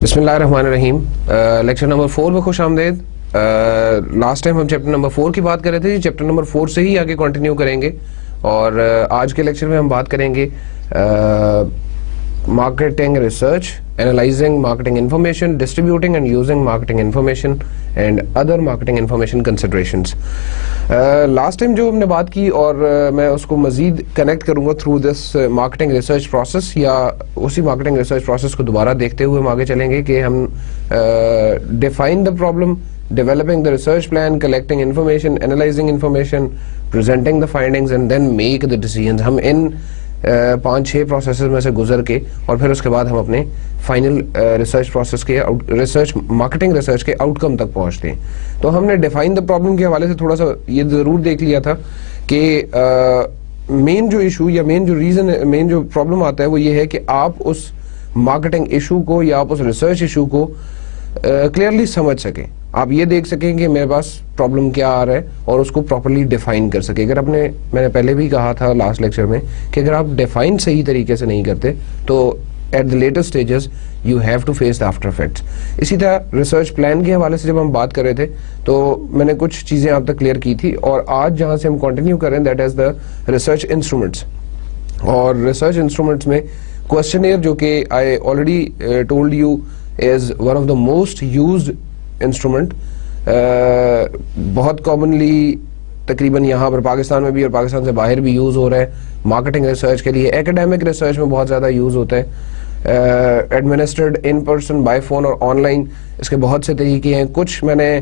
بسم اللہ الرحمن الرحیم. لیکچر نمبر 4 میں خوش آمدید. لاسٹ ٹائم ہم چیپٹر نمبر 4 کی بات کر رہے تھے. چیپٹر نمبر 4 سے ہی آگے کنٹینیو کریں گے, اور آج کے لیکچر میں ہم بات کریں گے marketing research, analysing marketing information, distributing and using marketing information and other marketing information considerations. Last time جو ہم نے بات کی, اور میں اس کو مزید کنیکٹ کروں گا through this marketing research process, یا اسی مارکیٹنگ ریسرچ پروسیس کو دوبارہ دیکھتے ہوئے ہم آگے چلیں گے کہ ہم define the problem, developing the research plan, collecting information, analysing information, presenting the findings and then make the decisions. ہم ان 5-6 پروسیسز میں سے گزر کے اور پھر اس کے بعد ہم اپنے فائنل ریسرچ پروسیس کے مارکیٹنگ ریسرچ کے آؤٹ کم تک پہنچتے ہیں. تو ہم نے ڈیفائن دا پرابلم کے حوالے سے تھوڑا سا یہ ضرور دیکھ لیا تھا کہ مین جو ایشو یا مین جو ریزن, مین جو پرابلم آتا ہے وہ یہ ہے کہ آپ اس مارکیٹنگ ایشو کو یا آپ اس ریسرچ ایشو کو کلیئرلی سمجھ سکیں. آپ یہ دیکھ سکیں کہ میرے پاس پرابلم کیا آ رہا ہے اور اس کو پراپرلی ڈیفائن کر سکیں. اگر میں نے پہلے بھی کہا تھا لاسٹ لیکچر میں کہ اگر آپ ڈیفائن صحیح طریقے سے نہیں کرتے تو at the later stages you have to face the after effects. اسی طرح ریسرچ پلان کے حوالے سے جب ہم بات کر رہے تھے تو میں نے کچھ چیزیں آپ تک کلیئر کی تھی, اور آج جہاں سے ہم کنٹینیو کر رہے ہیں that is the research instruments. اور ریسرچ انسٹرومنٹس میں کوسچنیئر, جو کہ I already told you is one of the most used instrument, بہت کامنلی تقریباً یہاں پر پاکستان میں بھی اور پاکستان سے باہر بھی یوز ہو رہا ہے مارکیٹنگ ریسرچ کے لیے. ایکیڈیمک ریسرچ میں بہت زیادہ یوز ہوتا ہے. Administered in person, by phone اور آن لائن, اس کے بہت سے طریقے ہیں. کچھ میں نے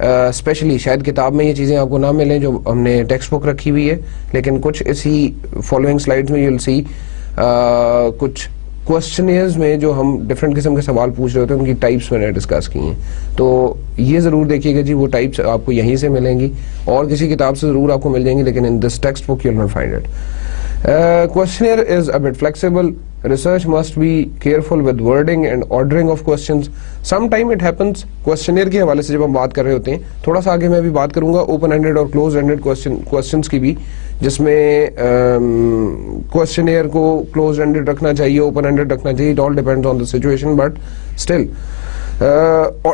اسپیشلی شاید کتاب میں یہ چیزیں آپ کو نہ ملیں جو ہم نے ٹیکسٹ بک رکھی ہوئی ہے, لیکن کچھ اسی فالوئنگ سلائڈز میں یو ول سی کچھ کوسچنیئرز میں جو ہم ڈفرینٹ قسم کے سوال پوچھ رہے ہوتے ہیں ان کی ٹائپس میں نے ڈسکس کی ہیں. تو یہ ضرور دیکھیے گا جی, وہ ٹائپس آپ کو یہیں سے ملیں گی اور کسی کتاب سے ضرور آپ کو مل جائیں گی, لیکن in this text book you will not find it. Questionnaire is a bit flexible. Research must be careful with wording and ordering of questions. Sometime it happens. Questionnaire کے حوالے سے جب ہم بات کر رہے ہوتے ہیں, تھوڑا سا آگے میں بھی بات کروں گا open ended اور closed ended questions کی بھی, جس میں questionnaire کو closed ended رکھنا چاہیے, open ended رکھنا چاہیے. It all depends on the situation, but still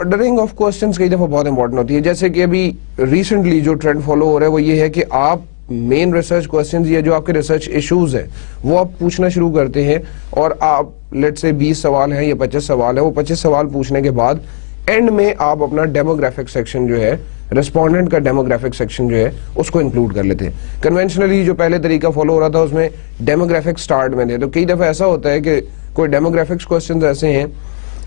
ordering of questions کئی دفعہ بہت امپورٹنٹ ہوتی ہے. جیسے کہ ابھی ریسنٹلی جو ٹرینڈ فالو ہو رہا ہے وہ یہ ہے کہ آپ مین ریسرچ کوسچنز یا جو آپ کے ریسرچ ایشوز ہیں وہ آپ پوچھنا شروع کرتے ہیں, اور آپ لیٹ سے 20 سوال ہیں یا 25 سوال ہیں, وہ 25 سوال پوچھنے کے بعد اینڈ میں آپ اپنا ڈیموگرافک سیکشن جو ہے, ریسپونڈنٹ کا ڈیموگرافک سیکشن جو ہے اس کو انکلوڈ کر لیتے ہیں. کنونشنلی جو پہلے طریقہ فالو ہو رہا تھا اس میں ڈیموگرافک سٹارٹ میں تھے, تو کئی دفعہ ایسا ہوتا ہے کہ کوئی ڈیموگرافکس کوسچنز ایسے ہیں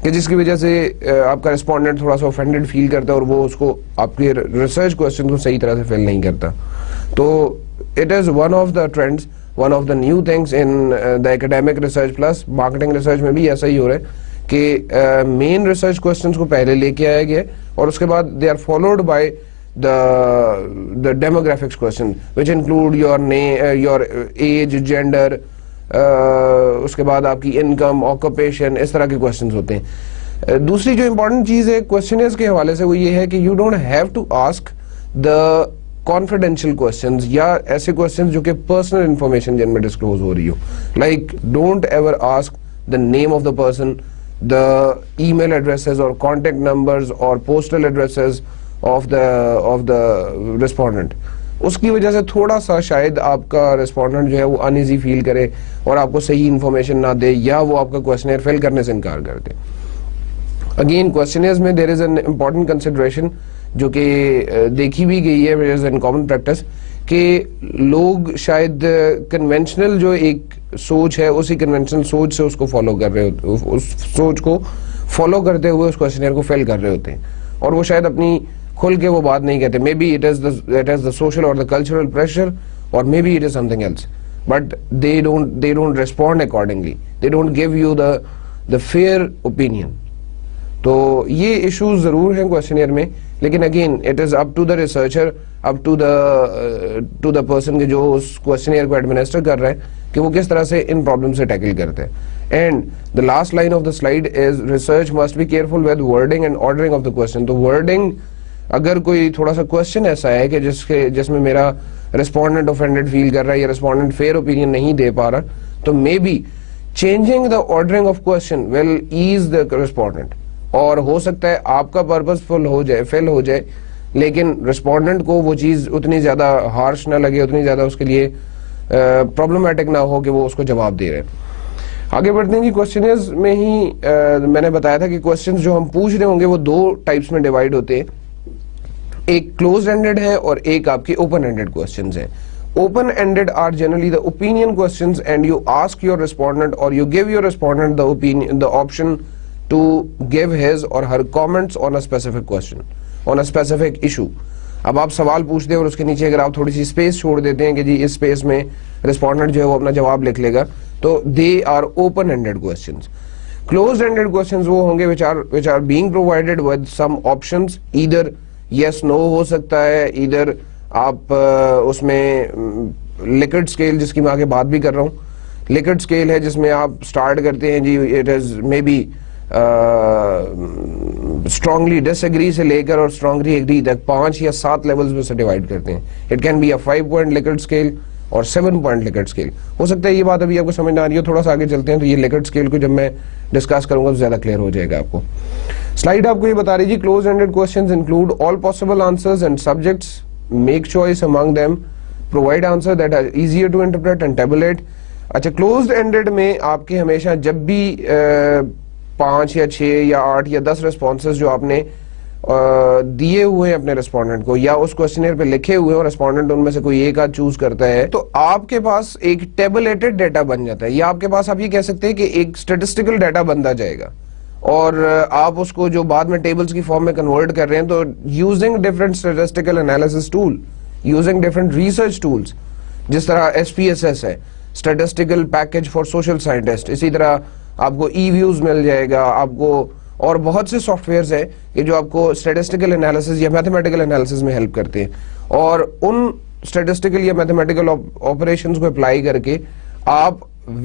کہ جس کی وجہ سے آپ کا ریسپونڈنٹ تھوڑا سا اوفینڈڈ فیل کرتا ہے اور وہ اس کو آپ کے ریسرچ کوسچن کو صحیح طرح سے فل نہیں کرتا. تو it is one of the trends, one of the new things in the academic research plus marketing research میں بھی ایسا ہی ہو رہا ہے کہ مین ریسرچ کوسچنز کو پہلے لے کے آیا گیا اور اس کے بعد they are followed by the demographics question which include your name, your age, gender, اس کے بعد آپ کی انکم, آکوپیشن, اس طرح کے کوسچنز ہوتے ہیں. دوسری جو امپورٹنٹ چیز ہے کوسچنرز کے حوالے سے وہ یہ ہے کہ you don't have to ask the confidential questions یا ایسے کوسچنز جو کہ پرسنل انفارمیشن جن میں ڈسکلوز ہو رہی ہو. Like don't ever ask the name of the person, the email addresses اور کانٹیکٹ نمبرز اور postal addresses of the respondent. اس کی وجہ سے تھوڑا سا شاید آپ کا ریسپونڈنٹ جو ہے وہ ان ایزی فیل کرے اور آپ کو صحیح انفارمیشن نہ دے, یا وہ آپ کا کوسچنیئر فل کرنے سے انکار کر دے. اگین کوسچنیئرز میں دیر از این امپورٹنٹ کنسیڈریشن جو کہ دیکھی بھی گئی ہے ایز این کامن پریکٹس, کہ لوگ شاید کنونشنل جو ایک سوچ ہے اسی کنونشنل سوچ سے اس کو فالو کر رہے ہوتے, اس سوچ کو فالو کرتے ہوئے اس کوسچنیئر کو فل کر رہے ہوتے ہیں, اور وہ شاید اپنی کھل کے وہ بات نہیں کہتے. Maybe it is the social اور دا کلچرل پریشر, اور maybe it is something else, but they don't respond accordingly, they don't give you the fair opinion. تو یہ ایشوز ضرور ہیں کوسچنیئر میں, لیکن again it is up to the researcher, up to the person کہ جو اس کوسچنیئر کو administer کر رہا ہے کہ وہ کس طرح سے ان پرابلم سے ٹیکل کرتے ہیں. And the last line of the slide is research must be careful with wording and ordering of the question. تو ورڈنگ, اگر کوئی تھوڑا سا کوسچن ایسا ہے کہ جس میں میرا ریسپونڈنٹ اوفینڈڈ فیل کر رہا ہے یا ریسپونڈنٹ فیئر اوپینین نہیں دے پا رہا, تو maybe changing the ordering of question will ease the respondent. اور ہو سکتا ہے آپ کا پرپز فل ہو جائے لیکن رسپونڈنٹ کو وہ چیز اتنی زیادہ ہارش نہ لگے, اتنی زیادہ اس کے لیے پرابلمٹک نہ ہو کہ وہ اس کو جواب دے رہے ہیں. آگے بڑھتے ہیں جی. کوشچنرز میں ہی میں نے بتایا تھا کہ کوشچنز جو ہم پوچھ رہے ہوں گے وہ دو ٹائپس میں ڈیوائڈ ہوتے ہیں, ایک کلوز اینڈیڈ ہے اور ایک آپ کے اوپن اینڈیڈ کوشچنز ہیں. Open ended are generally the opinion questions and you ask your respondent or you give your respondent the option to give his or her comments on a specific question, on a specific issue. اب آپ سوال پوچھتے ہیں اور اس کے نیچے اگر آپ تھوڑی سی اسپیس چھوڑ دیتے ہیں کہ جی اس اسپیس میں رسپونڈنٹ جو ہے وہ اپنا جواب لکھ لے گا, تو they are open ended questions. Closed ended questions وہ ہوں گے which are being provided with some options, either yes no ہو سکتا ہے, either آپ اس میں لکڈ اسکیل جس کی میں آگے بات بھی کر رہا ہوں, لکڈ اسکیل ہے جس میں آپ سٹارٹ کرتے ہیں جی it is may be strongly disagree سے لے کر اور اسٹرانگلی ایگری تک 5 یا 7 لیولز میں سے ڈیوائڈ کرتے ہیں. It can be a 5 point likert scale اور 7 پوائنٹ لکڈ اسکیل. ہو سکتا ہے یہ بات ابھی آپ کو سمجھ نہ آ رہی ہو, تھوڑا سا آگے چلتے ہیں تو یہ لکڈ اسکیل کو جب میں ڈسکس کروں گا تو زیادہ کلیئر ہو جائے گا آپ کو. سلائڈ آپ کو یہ بتا رہی جی close ended questions include all possible answers and subjects, make choice among them, provide answer that are easier to interpret and tabulate. اچھا closed ended میں آپ کے ہمیشہ جب بھی 5 یا 6 یا 8 یا 10 responses جو آپ نے دیے ہوئے ہیں اپنے رسپونڈنٹ کو یا اس کوشچنر پہ لکھے ہوئے ہیں اور رسپونڈنٹ ان میں سے کوئی ایک آدھ چوز کرتا ہے, تو آپ کے پاس ایک ٹیبلیٹڈ ڈیٹا بن جاتا ہے, یا آپ کے پاس آپ یہ کہہ سکتے ہیں کہ ایک اسٹیٹسٹیکل ڈیٹا بنتا جائے گا اور آپ اس کو جو بعد میں ٹیبلز کی فارم میں کنورٹ کر رہے ہیں. تو using different statistical analysis tool, using different research tools, جس طرح SPSS ہے statistical package for social scientist, اسی طرح آپ کو ای ویوز مل جائے گا, آپ کو اور بہت سے سافٹ ویئرز ہیں کہ جو آپ کو اسٹیٹسٹیکل انالیسس یا میتھمیٹیکل انالیسس میں ہیلپ کرتے ہیں, اور ان اسٹیٹسٹیکل یا میتھمیٹیکل آپریشنز کو اپلائی کر کے آپ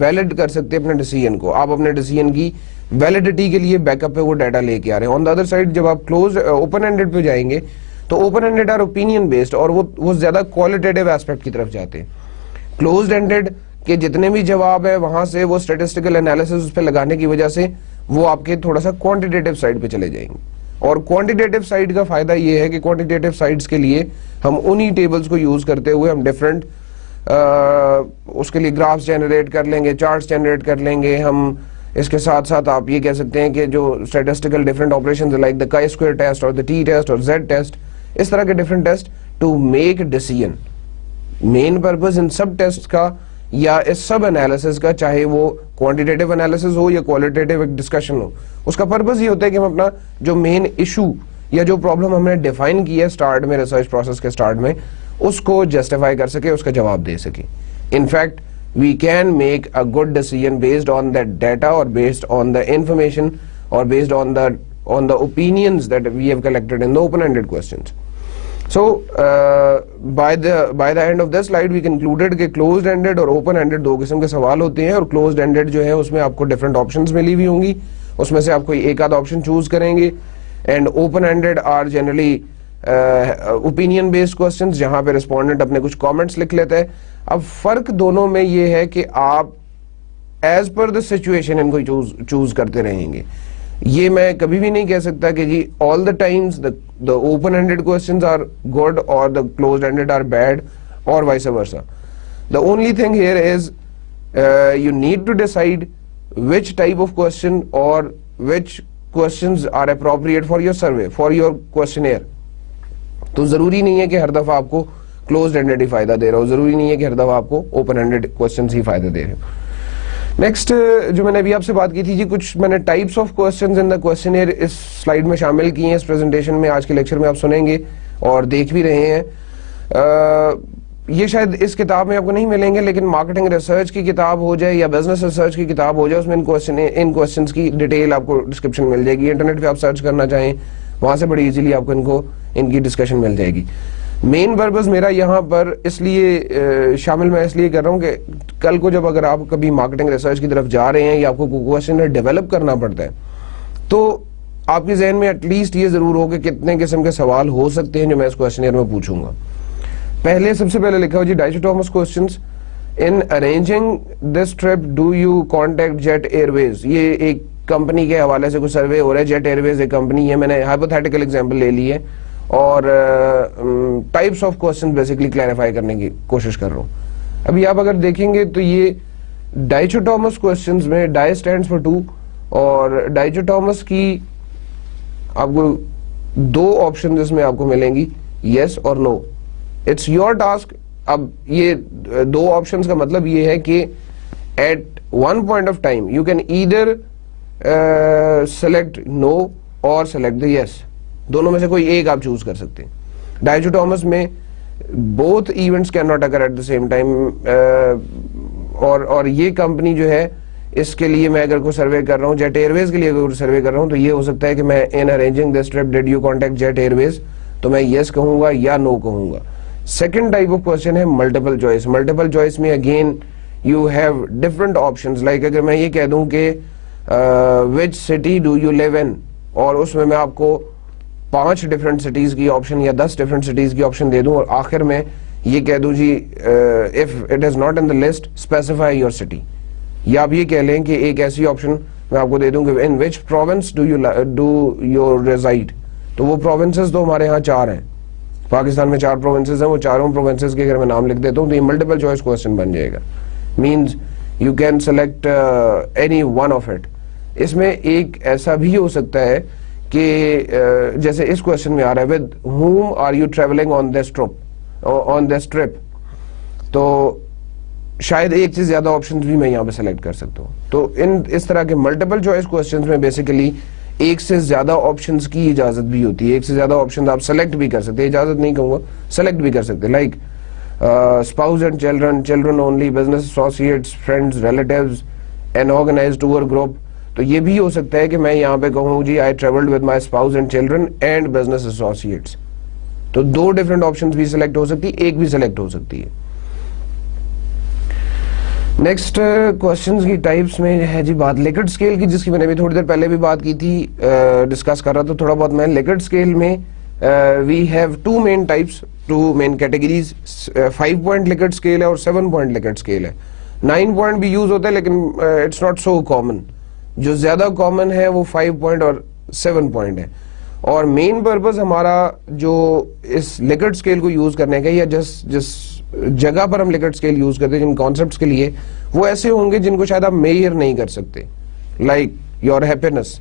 ویلڈ کر سکتے ہیں اپنے ڈیسیژن کو, آپ اپنے ڈیسیژن کی ویلڈیٹی کے لیے بیک اپ پہ وہ ڈیٹا لے کے آ رہے ہیں. آن دا ادر سائڈ جب آپ کلوز اوپن اینڈیڈ پہ جائیں گے تو open ended our opinion based اور وہ زیادہ کوالٹیٹیو ایسپیکٹ کی طرف جاتے ہیں. کلوزڈ اینڈیڈ کے جتنے بھی جواب ہے وہاں سے وہ اسٹیٹسٹیکل انالیسس اس پہ لگانے کی وجہ سے وہ آپ کے تھوڑا سا کوانٹیٹیو سائڈ پہ چلے جائیں گے. اور کوانٹیٹیو سائڈ کا فائدہ یہ ہے کہ کوانٹیٹیو سائڈس کے لیے ہم انہی ٹیبلز کو یوز کرتے ہوئے ہم ڈفرینٹ اس کے لیے گرافس جنریٹ کر لیں گے, چارٹس جنریٹ کر لیں گے. ہم اس کے ساتھ ساتھ آپ یہ کہہ سکتے ہیں کہ جو statistical different operations like the chi square test اور دا ٹی ٹیسٹ اور زیڈ ٹیسٹ, اس طرح کے different test to make decision. Main purpose ان سب ٹیسٹ کا یا اس سب انالیسس کا, چاہے وہ کوانٹیٹیو انالیسس ہو یا کوالٹیٹیو ڈسکشن ہو, اس کا پرپز یہ ہوتا ہے کہ ہم اپنا جو مین ایشو یا جو پرابلم ہم نے ڈیفائن کی ہے سٹارٹ میں, ریسرچ پروسیس کے سٹارٹ میں, اس کو جسٹیفائی کر سکے, اس کا جواب دے سکے. In fact we can make a good decision based on that data or based on the information or based on the opinions that we have collected in the open-ended questions. So by the end of this slide we concluded کہ closed-ended اور open-ended دو قسم کے سوال ہوتے ہیں, اور closed-ended جو ہے اس میں آپ کو different options ملی ہوئی ہوں گی, اس میں سے آپ کوئی ایک آدھ آپشن چوز کریں گے. and open-ended are generally opinion based questions جہاں پہ respondent اپنے کچھ comments لکھ لیتا ہے. اب فرق دونوں میں یہ ہے کہ آپ as per the situation in کو چوز کرتے رہیں گے. یہ میں کبھی بھی نہیں کہہ سکتا کہ جی all the times the open ended questions are good اور the closed ended are bad اور vice versa. The only thing here is you need to decide which type of question اور which questions are appropriate for your survey, for your questionnaire. تو ضروری نہیں ہے کہ ہر دفعہ آپ کو کلوزڈ اینڈیڈ ہی فائدہ دے رہا ہو, ضروری نہیں ہے کہ ہر دفعہ آپ کو اوپن اینڈیڈ کوسچنز ہی فائدہ دے رہے ہو. نیکسٹ جو میں نے ابھی آپ سے بات کی تھی جی, کچھ میں نے types of questions in the questionnaire اس سلائیڈ میں شامل کی ہیں. اس پریزنٹیشن میں آج کے لیکچر میں آپ سنیں گے اور دیکھ بھی رہے ہیں. یہ شاید اس کتاب میں آپ کو نہیں ملیں گے, لیکن مارکیٹنگ ریسرچ کی کتاب ہو جائے یا بزنس ریسرچ کی کتاب ہو جائے, اس میں ان کوسچنز کی ڈیٹیل آپ کو ڈسکرپشن مل جائے گی. انٹرنیٹ پہ آپ سرچ کرنا چاہیں وہاں سے بڑی ایزیلی آپ کو ان کی ڈسکشن مل جائے گی. مین پرپز میرا یہاں پر اس لیے شامل میں اس لیے کر رہا ہوں کہ کل کو جب اگر آپ کبھی مارکیٹنگ ریسرچ کی طرف جا رہے ہیں یا آپ کو کوسچن ڈیولپ کرنا پڑتا ہے تو آپ کے ذہن میں ایٹ لیسٹ یہ ضرور ہو کہ کتنے قسم کے سوال ہو سکتے ہیں جو میں اس کوسچنئر میں پوچھوں گا. پہلے سب سے پہلے لکھا ہو جی ڈائچوٹومس questions, in arranging this trip do you contact Jet Airways. یہ ایک کمپنی کے حوالے سے کوئی سروے ہو رہا ہے. جیٹ ایئر ویز ایک کمپنی ہے, میں نے ہائپوتھیٹیکل ایگزامپل لے لی ہے اور types of question basically clarify کرنے کی کوشش کر رہا ہوں. ابھی آپ اگر دیکھیں گے تو یہ ڈائچوٹامس کوشچنز میں ڈائی اسٹینڈس فار 2 اور ڈائچوٹامس کی آپ کو 2 آپشن اس میں آپ کو ملیں گی, یس اور نو. It's your task. اب یہ 2 آپشنز کا مطلب یہ ہے کہ at one point of time you can either select no اور select the yes. دونوں میں سے کوئی ایک آپ چوز کر سکتے ہیں. ڈائچوٹامس میں both events cannot occur at the same time. اور یہ کمپنی جو ہے اس کے لیے میں اگر کوئی سروے کر رہا ہوں, جیٹ ایئر ویز کے لیے اگر سروے کر رہا ہوں تو یہ ہو سکتا ہے کہ میں in arranging this trip did you contact Jet Airways تو میں yes کہوں گا یا no کہوں گا. سیکنڈ ٹائپ آف کوشچن ہے ملٹیپل چوائس. ملٹیپل چوائس میں again you have different options. Like اگر میں یہ کہہ دوں کہ which city do you live in اور اس میں آپ کو 5 ڈفرنٹ سٹیز کی آپشن یا 10 ڈفرنٹ سٹیز کی آپشن دے دوں اور آخر میں یہ کہہ دوں جی if it is not in the list specify your city. یا آپ یہ کہہ لیں کہ ایک ایسی آپشن میں آپ کو دے دوں کہ in which province do you reside. تو وہ پروونسز تو ہمارے ہاں 4 ہیں, پاکستان میں 4 پروونسز ہیں, وہ چاروں پروونسز کے اگر میں نام لکھ دیتا ہوں تو یہ ملٹیپل چوائس کوشچن بن جائے گا. Means you can select any one of it. اس میں ایک ایسا بھی ہو سکتا ہے کہ جیسے اس کوشچن میں آ رہا ہے with whom are you traveling on this trip تو شاید ایک سے زیادہ آپشنز بھی میں یہاں پہ سلیکٹ کر سکتا ہوں. تو اس طرح کے ملٹیپل چوائس کوشچنز میں بیسیکلی ایک سے زیادہ آپشنز کی اجازت بھی ہوتی ہے. ایک سے زیادہ آپشنز آپ سلیکٹ بھی کر سکتے ہیں, اجازت نہیں کہوں گا, سلیکٹ بھی کر سکتے ہیں. Like spouse and children only, business associates, friends, relatives, an organized tour group. تو یہ بھی ہو سکتا ہے کہ میں یہاں پہ کہوں جی I traveled with my spouse and children and business associates. تو 2 ڈفرنٹ آپشنز بھی سلیکٹ ہو سکتی, ایک بھی سلیکٹ ہو سکتی ہے. نیکسٹ کوشچنز کی ٹائپس میں ہے جی بات لیکٹ اسکیل کی, جس کی میں نے بھی تھوڑی دیر پہلے بھی بات کی تھی, ڈسکس کر رہا تھا تھوڑا بہت میں. لیکٹ اسکیل میں we have 2 main types, 2 main categories. 5 point likert scale ہے اور 7 پوائنٹ لیکٹ اسکیل ہے. 9 پوائنٹ بھی یوز ہوتا ہے لیکن اٹس ناٹ سو کامن. جو زیادہ کامن ہے وہ 5 پوائنٹ اور 7 پوائنٹ ہے. اور مین پرپز ہمارا جو اس لیکٹ اسکیل کو یوز کرنے کا یا جس جگہ پر ہم لیکٹ اسکیل یوز کرتے ہیں جن کانسیپٹس کے لیے, وہ ایسے ہوں گے جن کو شاید آپ میئر نہیں کر سکتے. Like your happiness,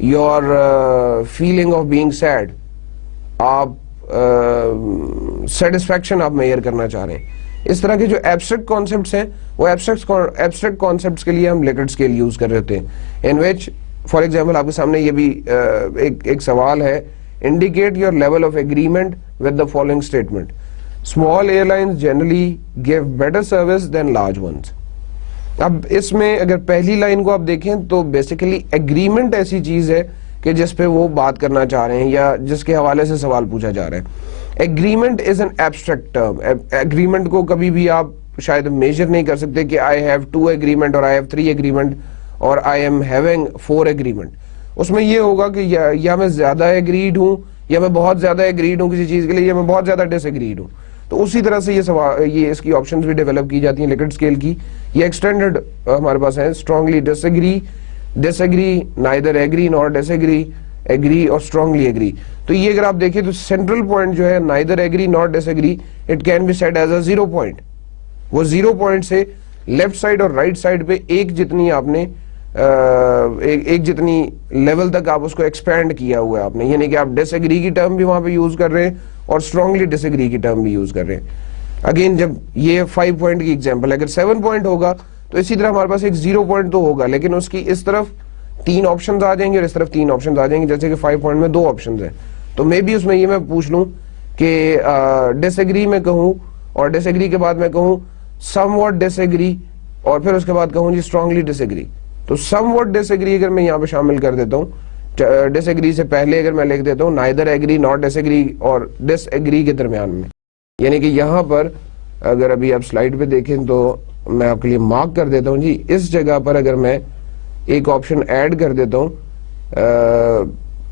your feeling of being said, آپ سیٹسفیکشن آپ میئر کرنا چاہ رہے ہیں. اس طرح کے جو ایبسٹریکٹ کانسیپٹس ہیں وہ ایبسٹریکٹ کانسیپٹس کے لیے ہم لیکٹ اسکیل یوز کر رہے ہوتے ہیں. ان وچ فار ایگزامپل آپ کے سامنے یہ بھی ایک سوال ہے, indicate your level of agreement with the following statement. Small airlines generally give better service than large ones. اب اس میں اگر پہلی لائن کو آپ دیکھیں تو بیسیکلی ایگریمنٹ ایسی چیز ہے کہ جس پہ وہ بات کرنا چاہ رہے ہیں یا جس کے حوالے سے سوال پوچھا جا رہا ہے. Agreement is an abstract term. Agreement کو کبھی بھی آپ شاید میجر نہیں کر سکتے کہ آئی ہیو 2 ایگریمنٹ اور آئی ہیو 3 ایگریمنٹ اور آئی ایم ہیونگ 4 ایگریمنٹ. اس میں یہ ہوگا کہ یا میں زیادہ ایگریڈ ہوں یا میں بہت زیادہ ایگریڈ ہوں کسی چیز کے لیے, یا میں بہت زیادہ ڈس ایگریڈ ہوں. تو اسی طرح سے یہ اس کی آپشنز بھی ڈیولپ کی جاتی ہیں لیکٹ اسکیل کی. یہ ایکسٹینڈڈ ہمارے پاس ہے, اسٹرانگلی ڈس ایگری, نائدر ایگری نور ڈس ایگری, ایگری اور اسٹرانگلی ایگری. تو یہ اگر آپ دیکھیں تو سینٹرل پوائنٹ جو ہے neither agree nor disagree, it can be set as a 0 point. وہ 0 پوائنٹ سے لیفٹ سائڈ اور رائٹ سائڈ پہ ایک جتنی آپ نے ایک جتنی لیول تک آپ اس کو ایکسپینڈ کیا ہوا ہے آپ نے. یعنی کہ آپ ڈس ایگری کی ٹرم بھی وہاں پہ یوز کر رہے ہیں اور اسٹرانگلی ڈس ایگری کی ٹرم بھی یوز کر رہے ہیں. اگین جب یہ 5 پوائنٹ کی ایگزامپل, اگر 7 پوائنٹ ہوگا تو اسی طرح ہمارے پاس ایک 0 پوائنٹ تو ہوگا لیکن اس کی اس طرف 3 آپشنز آ جائیں گے اور اس طرف 3 آپشنز آ جائیں گے. جیسے کہ 5 پوائنٹ میں 2 آپشنز ہیں تو مے بی اس میں یہ میں پوچھ لوں کہ ڈس ایگری میں کہوں اور ڈس ایگری کے بعد میں کہوں سم واٹ ڈس ایگری اور پھر اس کے بعد کہوں جی اسٹرانگلی ڈس ایگری. تو سم واٹ ڈس ایگری اگر میں یہاں پہ شامل کر دیتا ہوں, ڈس ایگری سے پہلے اگر میں لکھ دیتا ہوں neither agree not disagree اور ڈس ایگری کے درمیان میں. یعنی کہ یہاں پر اگر ابھی آپ سلائڈ پہ دیکھیں تو میں آپ کے لیے مارک کر دیتا ہوں جی, اس جگہ پر اگر میں ایک آپشن ایڈ کر دیتا ہوں,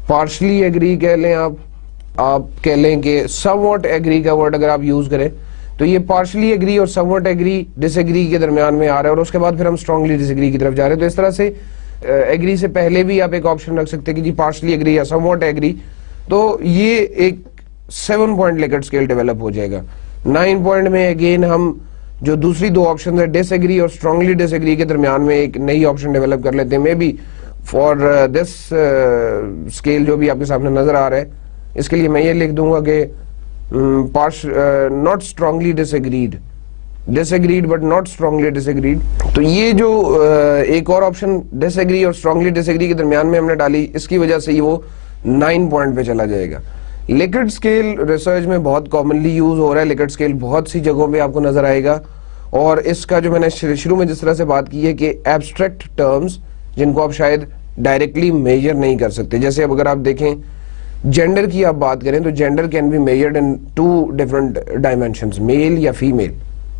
پارشلی ایگری کہہ لیں آپ کہہ لیں کہ سم واٹ ایگری کا ورڈ اگر آپ یوز کریں تو یہ پارشلی ایگری اور somewhat agree disagree کے درمیان میں آ رہا ہے, اور اس کے بعد پھر ہم اسٹرانگلی ڈس ایگری کی طرف جا رہے ہیں. تو اس طرح سے ایگری سے پہلے بھی آپ ایک آپشن رکھ سکتے ہیں کہ جی پارشلی ایگری یا سم واٹ ایگری. تو یہ ایک 7 پوائنٹ لیکٹ اسکیل ڈیولپ ہو جائے گا. 9 پوائنٹ میں اگین ہم جو دوسری دو آپشن ہے ڈس ایگری اور اسٹرانگلی ڈس ایگری کے درمیان میں ایک نئی آپشن ڈیولپ کر لیتے ہیں. Maybe for this scale جو بھی آپ کے سامنے نظر آ رہا ہے, اس کے لیے میں یہ لکھ دوں گا کہ not strongly disagreed but not strongly disagreed. تو یہ جو ایک اور آپشن ڈس ایگری اور اسٹرانگلی ڈس ایگری کے درمیان میں ہم نے ڈالی, اس کی وجہ سے یہ وہ 9 پوائنٹ پہ چلا جائے گا. لیکٹ اسکیل ریسرچ میں بہت کامنلی یوز ہو رہا ہے. لیکٹ اسکیل بہت سی جگہوں پہ آپ کو نظر آئے گا, اور اس کا جو میں نے شروع میں جس طرح سے بات کی ہے کہ ایبسٹریکٹ ٹرمز جن کو آپ شاید ڈائریکٹلی میجر نہیں کر سکتے, جیسے اب اگر آپ دیکھیں جینڈر کی آپ بات کریں تو gender can be measured in 2 different dimensions, male یا female.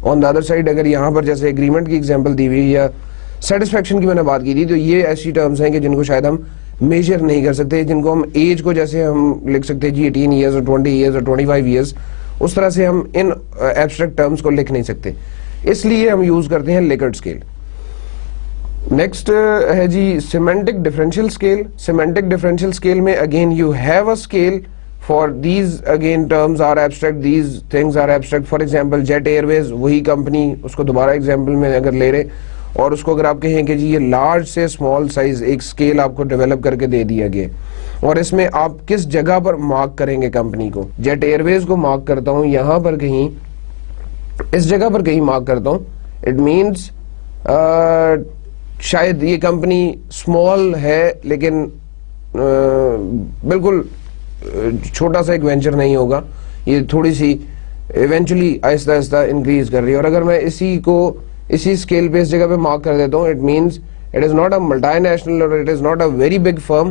On the other side اگر یہاں پر جیسے اگریمنٹ کی ایگزامپل دی ہوئی یا سیٹسفیکشن کی میں نے بات کی تھی, تو یہ ایسی ٹرمز ہیں کہ جن کو شاید ہم میجر نہیں کر سکتے, جن کو ہم ایج کو جیسے ہم لکھ سکتے ہیں جی 18 ایئرز اور 20 ایئرز اور 25 ایئرز, اس طرح سے ہم ان ایبسٹریکٹ ٹرمز کو لکھ نہیں سکتے. اس لیے ہم یوز کرتے ہیں لیکٹ اسکیل. نیکسٹ ہے جی semantic differential scale. Semantic differential scale میں again you have a scale for these again terms are abstract, these things are abstract. For example Jet Airways, وہی کمپنی, اس کو دوبارہ example میں اگر لے رہے اور اس کو اگر آپ کہیں کہ جی یہ لارج سے اسمال سائز ایک اسکیل آپ کو ڈیولپ کر کے دے دیا گیا, اور اس میں آپ کس جگہ پر مارک کریں گے کمپنی کو. جیٹ ایئر ویز کو مارک کرتا ہوں یہاں پر کہیں, اس جگہ پر کہیں مارک کرتا ہوں, اٹ مینس شاید یہ کمپنی اسمال ہے لیکن بالکل چھوٹا سا ایک وینچر نہیں ہوگا, یہ تھوڑی سی ایونچولی آہستہ آہستہ انکریز کر رہی ہے. اور اگر میں اسی اسکیل پہ اس جگہ پہ مارک کر دیتا ہوں, it means it is not a multinational اور it is not a very big firm,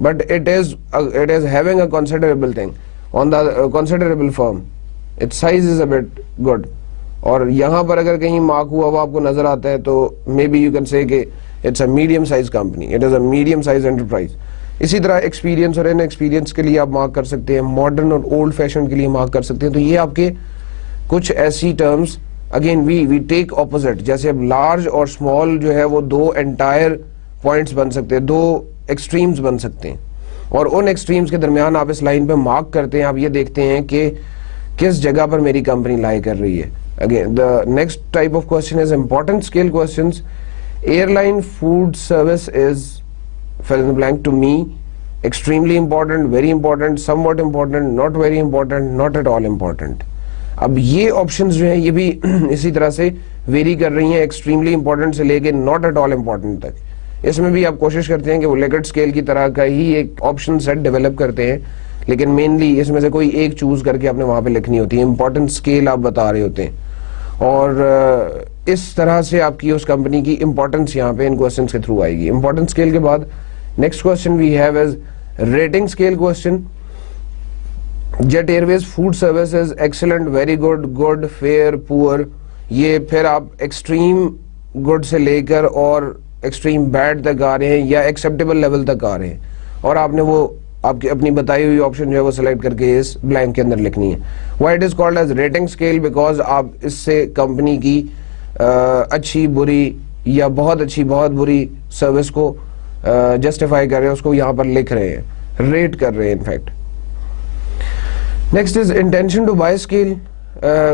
but it is having a considerable thing on the considerable firm, its size is a bit good. اور یہاں پر اگر کہیں mark ہوا وہ آپ کو نظر آتا ہے تو may be you can say کہ it's a medium size company, it is a medium size enterprise. اسی طرح ایکسپیرینس اور ان ایکسپیرینس کے لیے آپ مارک کر سکتے ہیں, ماڈرن اور اولڈ فیشن کے لیے مارک کر سکتے ہیں. تو یہ آپ کے کچھ ایسی terms again we take opposite, جیسے اب لارج اور اسمال جو ہے وہ 2 انٹائر پوائنٹس بن سکتے ہیں, 2 ایکسٹریمز بن سکتے ہیں, اور ان ایکسٹریمز کے درمیان آپ اس لائن پہ مارک کرتے ہیں. آپ یہ دیکھتے ہیں کہ کس جگہ پر میری کمپنی لائی کر رہی ہے. Again, the next type of question is important scale questions. Airline food service is fill in the blank to me extremely important, very important, somewhat important, not very important, not at all important. اب یہ options جو ہیں یہ بھی اسی طرح سے very کر رہی ہیں, ایکسٹریملی امپورٹنٹ سے لے کے ناٹ ایٹ آل امپورٹنٹ تک. اس میں بھی آپ کوشش کرتے ہیں کہ وہ لیکٹ اسکیل کی طرح کا ہی ایک آپشن سیٹ ڈیولپ کرتے ہیں, لیکن مینلی اس میں سے کوئی ایک چوز کر کے آپ نے وہاں پہ لکھنی ہوتی ہے, امپورٹنٹ اسکیل آپ بتا رہے ہوتے ہیں, اور اس طرح سے آپ کی اس کمپنی کی امپورٹنس یہاں پہ ان کوسچنس کے تھرو آئے گی. امپورٹنس اسکیل کے بعد next question we have is rating scale question. Jet Airways food service is excellent, very good, good, fair, poor. یہ پھر آپ ایکسٹریم گڈ سے لے کر اور ایکسٹریم بیڈ تک آ رہے ہیں یا ایکسیپٹیبل لیول تک آ رہے ہیں, اور آپ نے وہ آپ کی اپنی بتائی ہوئی آپشن جو ہے وہ سلیکٹ کر کے اس بلینک کے اندر لکھنی ہے. Why it is called as rating scale, because آپ اس سے کمپنی کی اچھی, بری یا بہت اچھی, بہت بری سروس کو جسٹیفائی کر رہے ہیں, اس کو یہاں پر لکھ رہے ہیں, ریٹ کر رہے ہیں in fact. Next is intention to buy scale.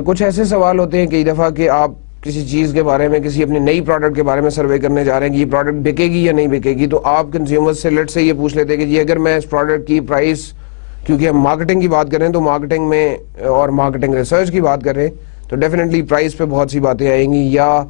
کچھ ایسے سوال ہوتے ہیں کئی دفعہ کہ آپ کسی چیز کے بارے میں, کسی اپنی نئی پروڈکٹ کے بارے میں سروے کرنے جا رہے ہیں کہ یہ پروڈکٹ بکے گی یا نہیں بکے گی, تو آپ کنزیومر سے لیٹ سے یہ پوچھ لیتے ہیں کہ جی اگر میں اس پروڈکٹ کی پرائس, کیونکہ ہم مارکیٹنگ کی بات کر رہے ہیں تو مارکیٹنگ میں اور مارکیٹنگ ریسرچ کی بات کر رہے ہیں تو ڈیفینیٹلی پرائس پہ بہت سی باتیں آئیں گی, یا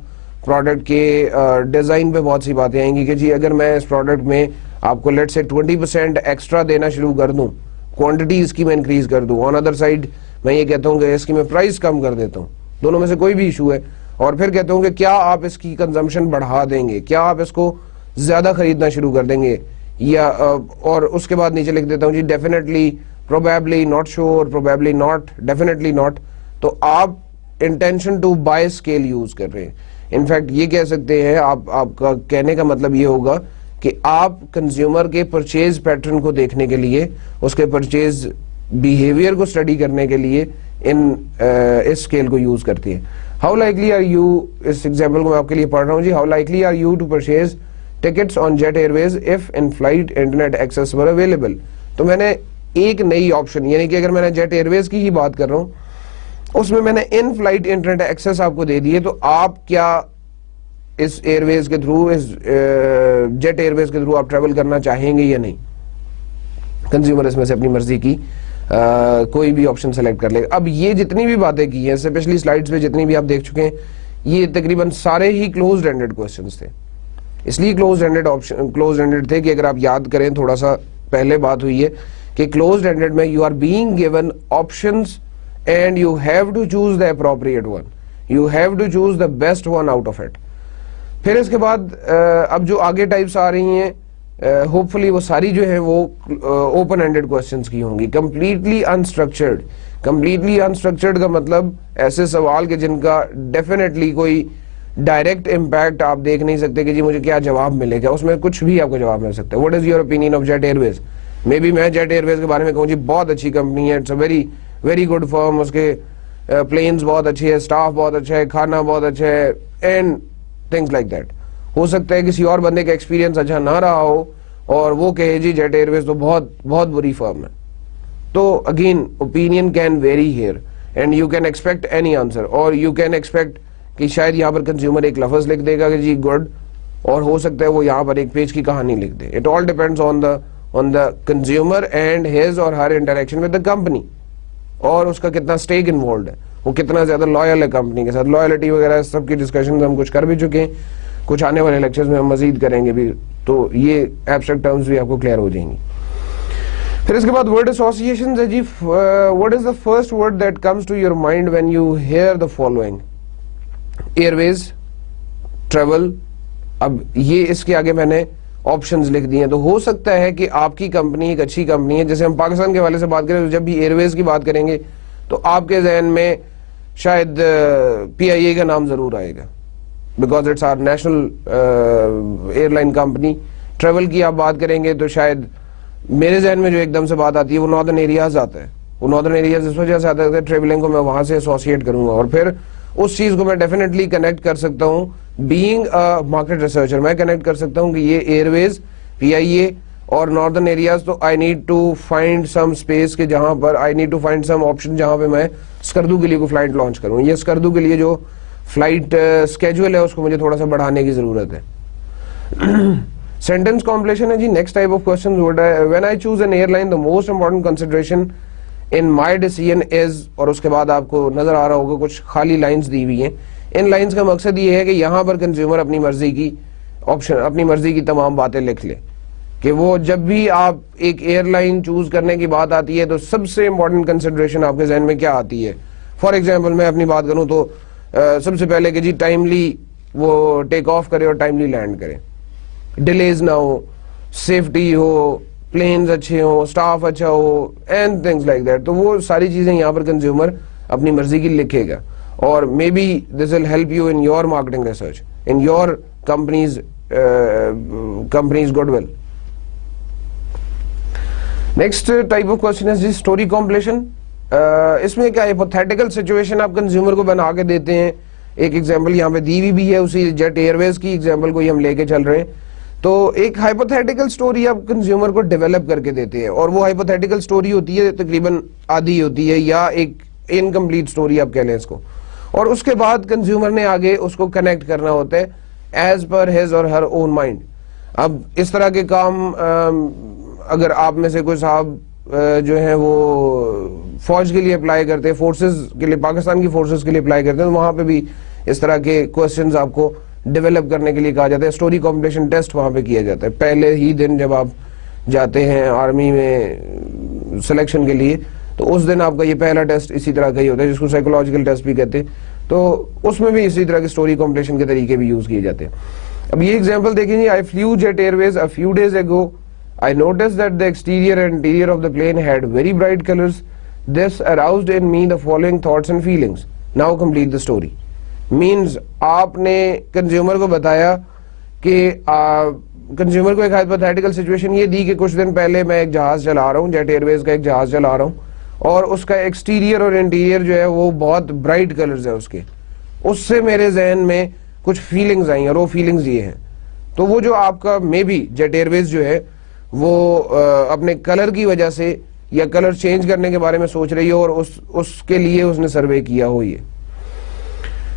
پروڈکٹ کے ڈیزائن پہ بہت سی باتیں آئیں گی کہ جی اگر میں اس پروڈکٹ میں آپ کو لیٹ سے 20% ایکسٹرا دینا شروع کر دوں, کوانٹٹی اس کی میں انکریز کر دوں, آن ادر سائڈ میں یہ کہتا ہوں کہ اس کی میں پرائس کم کر دیتا ہوں, دونوں میں سے کوئی بھی ایشو ہے, اور پھر کہتا ہوں کہ کیا آپ اس کی کنزمپشن بڑھا دیں گے, کیا آپ اس کو زیادہ خریدنا شروع کر دیں گے, یا اور اس کے بعد نیچے لکھ دیتا ہوں جی definitely, probably, not sure, probably not, definitely not. تو آپ intention to buy scale use کر رہے ہیں. انفیکٹ یہ کہہ سکتے ہیں, آپ کا کہنے کا مطلب یہ ہوگا کہ آپ کنزیومر کے پرچیز پیٹرن کو دیکھنے کے لیے, اس کے پرچیز بیہیویئر کو اسٹڈی کرنے کے لیے ان اس اسکیل کو یوز کرتی ہے. ہاؤ لائکلی آر یو, اس ایگزامپل کو میں آپ کے لیے پڑھ رہا ہوں جی. How likely are you to purchase tickets on Jet Airways if in flight internet access were available. تو میں نے ایک نئی آپشن, یعنی کہ اگر میں نے جیٹ ایئر ویز کی ہی بات کر رہا ہوں, اس میں نے ان فلائٹ انٹرنیٹ ایکسیس آپ کو دے دیے, تو آپ کیا اس ایئر ویز کے تھرو, اس جیٹ ایئر ویز کے تھرو آپ ٹریول کرنا چاہیں گے یا نہیں؟ کنزیومر اس میں سے اپنی مرضی کی کوئی بھی آپشن سلیکٹ کر لے. اب یہ جتنی بھی باتیں کی ہیں, سے پچھلی سلائڈز پہ جتنی بھی آپ دیکھ چکے ہیں, یہ تقریباً سارے ہی کلوزڈ اینڈڈ کوسچنز تھے. اس لیے کلوزڈ اینڈڈ تھے کہ اگر آپ یاد کریں, تھوڑا سا پہلے بات ہوئی ہے کہ کلوزڈ اینڈڈ میں you are being given options and you have to choose the appropriate one, you have to choose the best one out of it. پھر اس کے بعد اب جو آگے ٹائپس آ رہی ہیں, ہوپ فلی وہ ساری جو ہیں وہ اوپن اینڈڈ کوسچنز کی ہوں گی. کمپلیٹلی انسٹرکچرڈ, کمپلیٹلی انسٹرکچرڈ کا مطلب ایسے سوال کہ جن کا ڈیفینیٹلی کوئی ڈائریکٹ امپیکٹ آپ دیکھ نہیں سکتے کہ جی مجھے کیا جواب ملے گا, اس میں کچھ بھی آپ کو جواب مل سکتا ہے. What is your opinion of Jet Airways? Maybe میں جیٹ ایئر ویز کے بارے میں کہوں جی بہت اچھی کمپنی ہے, it's a very very good firm, اس کے پلینز بہت اچھے ہیں, اسٹاف بہت اچھا ہے, کھانا بہت اچھا ہے, اینڈ تھنگس لائک دیٹ. ہو سکتا ہے کسی اور بندے کا ایکسپیرینس اچھا نہ رہا ہو اور وہ کہے جی جیٹ ایئر ویز تو بہت بہت بری فرم ہے. تو again opinion can very here and you can expect any answer, اور یو کین ایکسپیکٹ کہ شاید یہاں پر کنزیومر ایک لفظ لکھ دے گا کہ جی گڈ, اور ہو سکتا ہے وہ یہاں پر ایک پیج کی کہانی لکھ دے. It all depends on the consumer and his or her interaction with the company, اور اس کا کتنا اسٹیک انوالوڈ ہے, وہ کتنا زیادہ لویل ہے کمپنی کے ساتھ. لویلٹی وغیرہ سب کی ڈسکشن ہم کچھ کر بھی چکے ہیں, کچھ آنے والے لیکچرز میں ہم مزید کریں گے بھی, تو یہ ایبسٹریکٹ ٹرمز بھی آپ کو کلیئر ہو جائیں گی. پھر اس کے بعد ورڈ ایسوسیشنز ہے جی. What is the first word that comes to your mind when you hear the following? Airways, travel. اب یہ اس کے آگے میں نے آپشنز لکھ دی ہیں, تو ہو سکتا ہے کہ آپ کی کمپنی ایک اچھی کمپنی ہے. جیسے ہم پاکستان کے حوالے سے بات کریں تو جب بھی ایئر ویز کی بات کریں گے تو آپ کے ذہن میں شاید PIA کا نام ضرور آئے گا, because it's our national airline company. Travel کی آپ بات کریں گے تو شاید میرے ذہن میں جو ایک دم سے بات آتی ہے وہ ناردرن ایریاز آتا ہے. وہ ناردرن ایریاز اس وجہ سے آتا ہے ٹریولنگ کو میں وہاں سے ایسوسیٹ کروں گا, اور پھر اس چیز کو میں ڈیفینیٹلی کنیکٹ کر سکتا ہوں. بینگ مارکیٹ ریسرچر میں کنیکٹ کر سکتا ہوں کہ یہ ایئر ویز, PIA اور ناردرن ایریاز, تو I need to find some space کے جہاں پر I need to find some option جہاں پہ میں اسکردو کے لیے کوئی فلائٹ لانچ کروں. یہ اسکردو کے لیے جو فلائٹ اسکیجول ہے اس کو مجھے تھوڑا سا بڑھانے کی ضرورت ہے. سینٹینس کمپلیشن ہے جی. Next type of question, when I choose an airline the most important consideration in my decision is, اور اس کے بعد آپ کو نظر آ رہا ہوگا کچھ خالی لائنز دی ہوئی ہیں. ان لائنز کا مقصد یہ ہے کہ یہاں پر کنزیومر اپنی مرضی کی آپشن, اپنی مرضی کی تمام باتیں لکھ لے, کہ وہ جب بھی آپ ایک ایئر لائن چوز کرنے کی بات آتی ہے تو سب سے امپورٹنٹ کنسیڈریشن آپ کے ذہن میں کیا آتی ہے. فار ایگزامپل میں اپنی بات کروں تو سب سے پہلے کہ جی ٹائملی وہ ٹیک آف کرے اور ٹائملی لینڈ کرے, ڈیلیز نہ ہو, سیفٹی ہو, پلینز اچھے ہوں, اسٹاف اچھا ہو, اینڈ تھنگس لائک دیٹ. تو وہ ساری چیزیں یہاں پر کنزیومر اپنی مرضی کی لکھے گا, اور maybe this will help you in your marketing research, in your companies goodwill. Next type of question ہے جی اسٹوری کمپلیشن. اس میں کیا ہائپوتھیٹیکل سچویشن آپ کنزیومر کو بنا کے دیتے ہیں. ایک ایگزامپل یہاں پہ دی ہوئی بھی ہے, اسی جیٹ ایئر ویز کی ایگزامپل کو ہی ہم لے کے چل رہے ہیں. تو ایک ہائپوتھیٹیکل سٹوری آپ کنزیومر کو ڈیولپ کر کے دیتے ہیں, اور وہ ہائپوتھیٹیکل سٹوری ہوتی ہے تقریباً آدھی ہوتی ہے, یا ایک انکمپلیٹ سٹوری آپ کہہ لیں اس کو, اور اس کے بعد کنزیومر نے آگے اس کو کنیکٹ کرنا ہوتا ہے as per his or Hare own mind. اب اس طرح کے کام اگر آپ میں سے کوئی صاحب جو ہیں وہ فوج کے لیے اپلائی کرتے ہیں, فورسز کے لیے, پاکستان کی فورسز کے لیے اپلائی کرتے ہیں, تو وہاں پہ بھی اس طرح کے کوسچنز آپ کو ڈیولپ کرنے کے لیے کہا جاتا ہے. اسٹوری کمپلیشن ٹیسٹ وہاں پہ کیا جاتا ہے پہلے ہی دن جب آپ جاتے ہیں آرمی میں سلیکشن کے لیے, تو اس دن آپ کا یہ پہلا ٹیسٹ اسی طرح کا ہی ہوتا ہے, جس کو سائیکولوجیکل ٹیسٹ بھی کہتے ہیں. تو اس میں بھی اسی طرح کے اسٹوری کمپلیشن کے طریقے بھی یوز کیے جاتے ہیں. اب یہ ایگزامپل دیکھیں جی, I flew Jet Airways a few days ago. I noticed that the exterior and interior of the plane had very bright colors. This aroused in me the following thoughts and feelings. Now complete the story. Means آپ نے consumer کو بتایا کہ consumer کو ایک hypothetical situation یہ دی کہ کچھ دن پہلے میں ایک جہاز چلا رہا ہوں, جیٹ ایئر ویز کا ایک جہاز چلا رہا ہوں, اور اس کا ایکسٹیریئر اور انٹیریئر جو ہے وہ بہت برائٹ کلرز ہیں اس سے میرے ذہن میں کچھ فیلنگز آئی ہیں اور وہ فیلنگز یہ ہیں. تو وہ جو آپ کا مے بی جیٹ ایئر ویز جو ہے وہ اپنے کلر کی وجہ سے یا کلر چینج کرنے کے بارے میں سوچ رہی ہو اور اس کے لیے اس نے سروے کیا ہو. یہ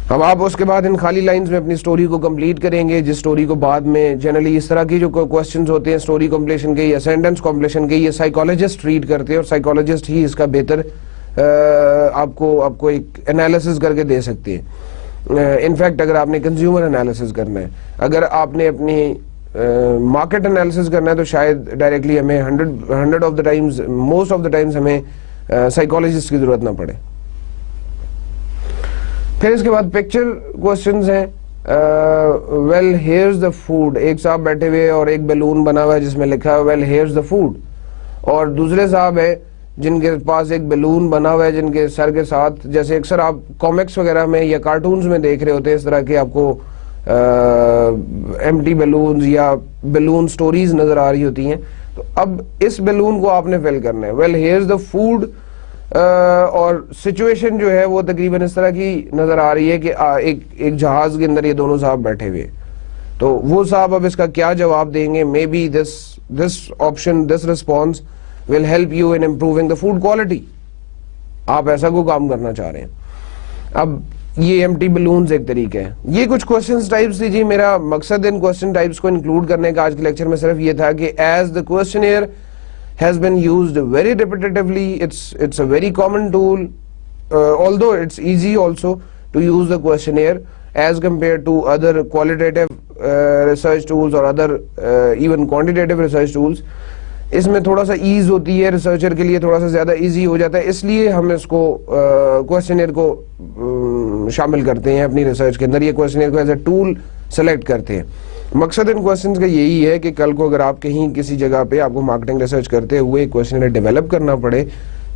اب آپ اس کے بعد ان خالی لائنز میں اپنی سٹوری کو کمپلیٹ کریں گے, جس سٹوری کو بعد میں جنرلی اس طرح کی جو کوسچنز ہوتے ہیں سٹوری کمپلیشن کے یا سینٹنس کمپلیشن کے, یہ سائیکالوجسٹ ٹریٹ کرتے ہیں اور سائیکالوجسٹ ہی اس کا بہتر آپ کو ایک انالیسس کر کے دے سکتے ہیں. انفیکٹ اگر آپ نے کنزیومر انالیسس کرنا ہے, اگر آپ نے اپنی مارکیٹ انالیسس کرنا ہے, تو شاید ڈائریکٹلی ہمیں 100 of the times most of the times ہمیں سائیکالوجسٹ کی ضرورت نہ پڑے. پھر اس کے بعد پکچر کوسچنز ہیں. ویل ہیئرز دا فوڈ, ایک صاحب بیٹھے ہوئے اور ایک بیلون بنا ہوا ہے جس میں لکھا ہے ویل ہیئرز دا فوڈ, اور دوسرے صاحب ہے جن کے پاس ایک بیلون بنا ہوا ہے جن کے سر کے ساتھ, جیسے اکثر آپ کامکس وغیرہ میں یا کارٹونز میں دیکھ رہے ہوتے ہیں اس طرح کے آپ کو ایمٹی بیلونز یا بیلون سٹوریز نظر آ رہی ہوتی ہیں. تو اب اس بیلون کو آپ نے فل کرنا ہے. ویل ہیئرز دا فوڈ, اور سچویشن جو ہے وہ تقریباً اس طرح کی نظر آ رہی ہے کہ ایک جہاز کے اندر یہ دونوں صاحب بیٹھے ہوئے, تو وہ صاحب اب اس کا کیا جواب دیں گے. Maybe this option, this response will help you in improving the food quality. آپ ایسا کوئی کام کرنا چاہ رہے ہیں. اب یہ ایمٹی بلونز ایک طریقہ ہے. یہ کچھ کوسچنز ٹائپس تھی جی. میرا مقصد ان کوسچن ٹائپس کو انکلوڈ کرنے کا آج کے لیکچر میں صرف یہ تھا کہ as the questionnaire has been used very repetitively, it's a very common tool, although it's easy also to use the questionnaire as compared to other qualitative research tools or other even quantitative research tools. اس میں تھوڑا سا as ہوتی ہے, researcher کے لیے تھوڑا سا زیادہ ایزی ہو جاتا ہے, اس لیے ہم اس کو کوسچنیئر کو شامل کرتے ہیں اپنی ریسرچ کے اندر. یہ کوسچنیئر کو ایز اے ٹول سلیکٹ کرتے ہیں. مقصد ان کوسچنز کا یہی ہے کہ کل کو اگر آپ کہیں کسی جگہ پہ آپ کو مارکیٹنگ ریسرچ کرتے ہوئے کوسچنیئر ڈیولپ کرنا پڑے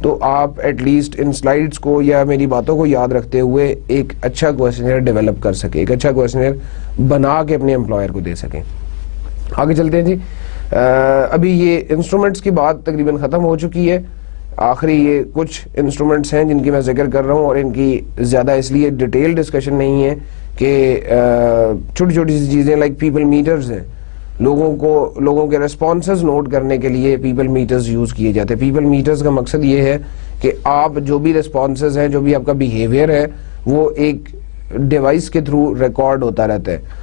تو آپ ایٹ لیسٹ ان سلائیڈز کو یا میری باتوں کو یاد رکھتے ہوئے ایک اچھا کوسچنیئر ڈیولپ کر سکیں, ایک اچھا کوسچنیئر بنا کے اپنے امپلائر کو دے سکیں. آگے چلتے ہیں جی. ابھی یہ انسٹرومنٹس کی بات تقریباً ختم ہو چکی ہے. آخری یہ کچھ انسٹرومنٹس ہیں جن کی میں ذکر کر رہا ہوں, اور ان کی زیادہ اس لیے ڈیٹیل ڈسکشن نہیں ہے کہ چھوٹی چھوٹی سی چیزیں لائک پیپل میٹرز ہیں. لوگوں کے ریسپانسز نوٹ کرنے کے لیے پیپل میٹرز یوز کیے جاتے ہیں. پیپل میٹرز کا مقصد یہ ہے کہ آپ جو بھی ریسپانسز ہیں, جو بھی آپ کا بیہیویئر ہے, وہ ایک ڈیوائس کے تھرو ریکارڈ ہوتا رہتا ہے.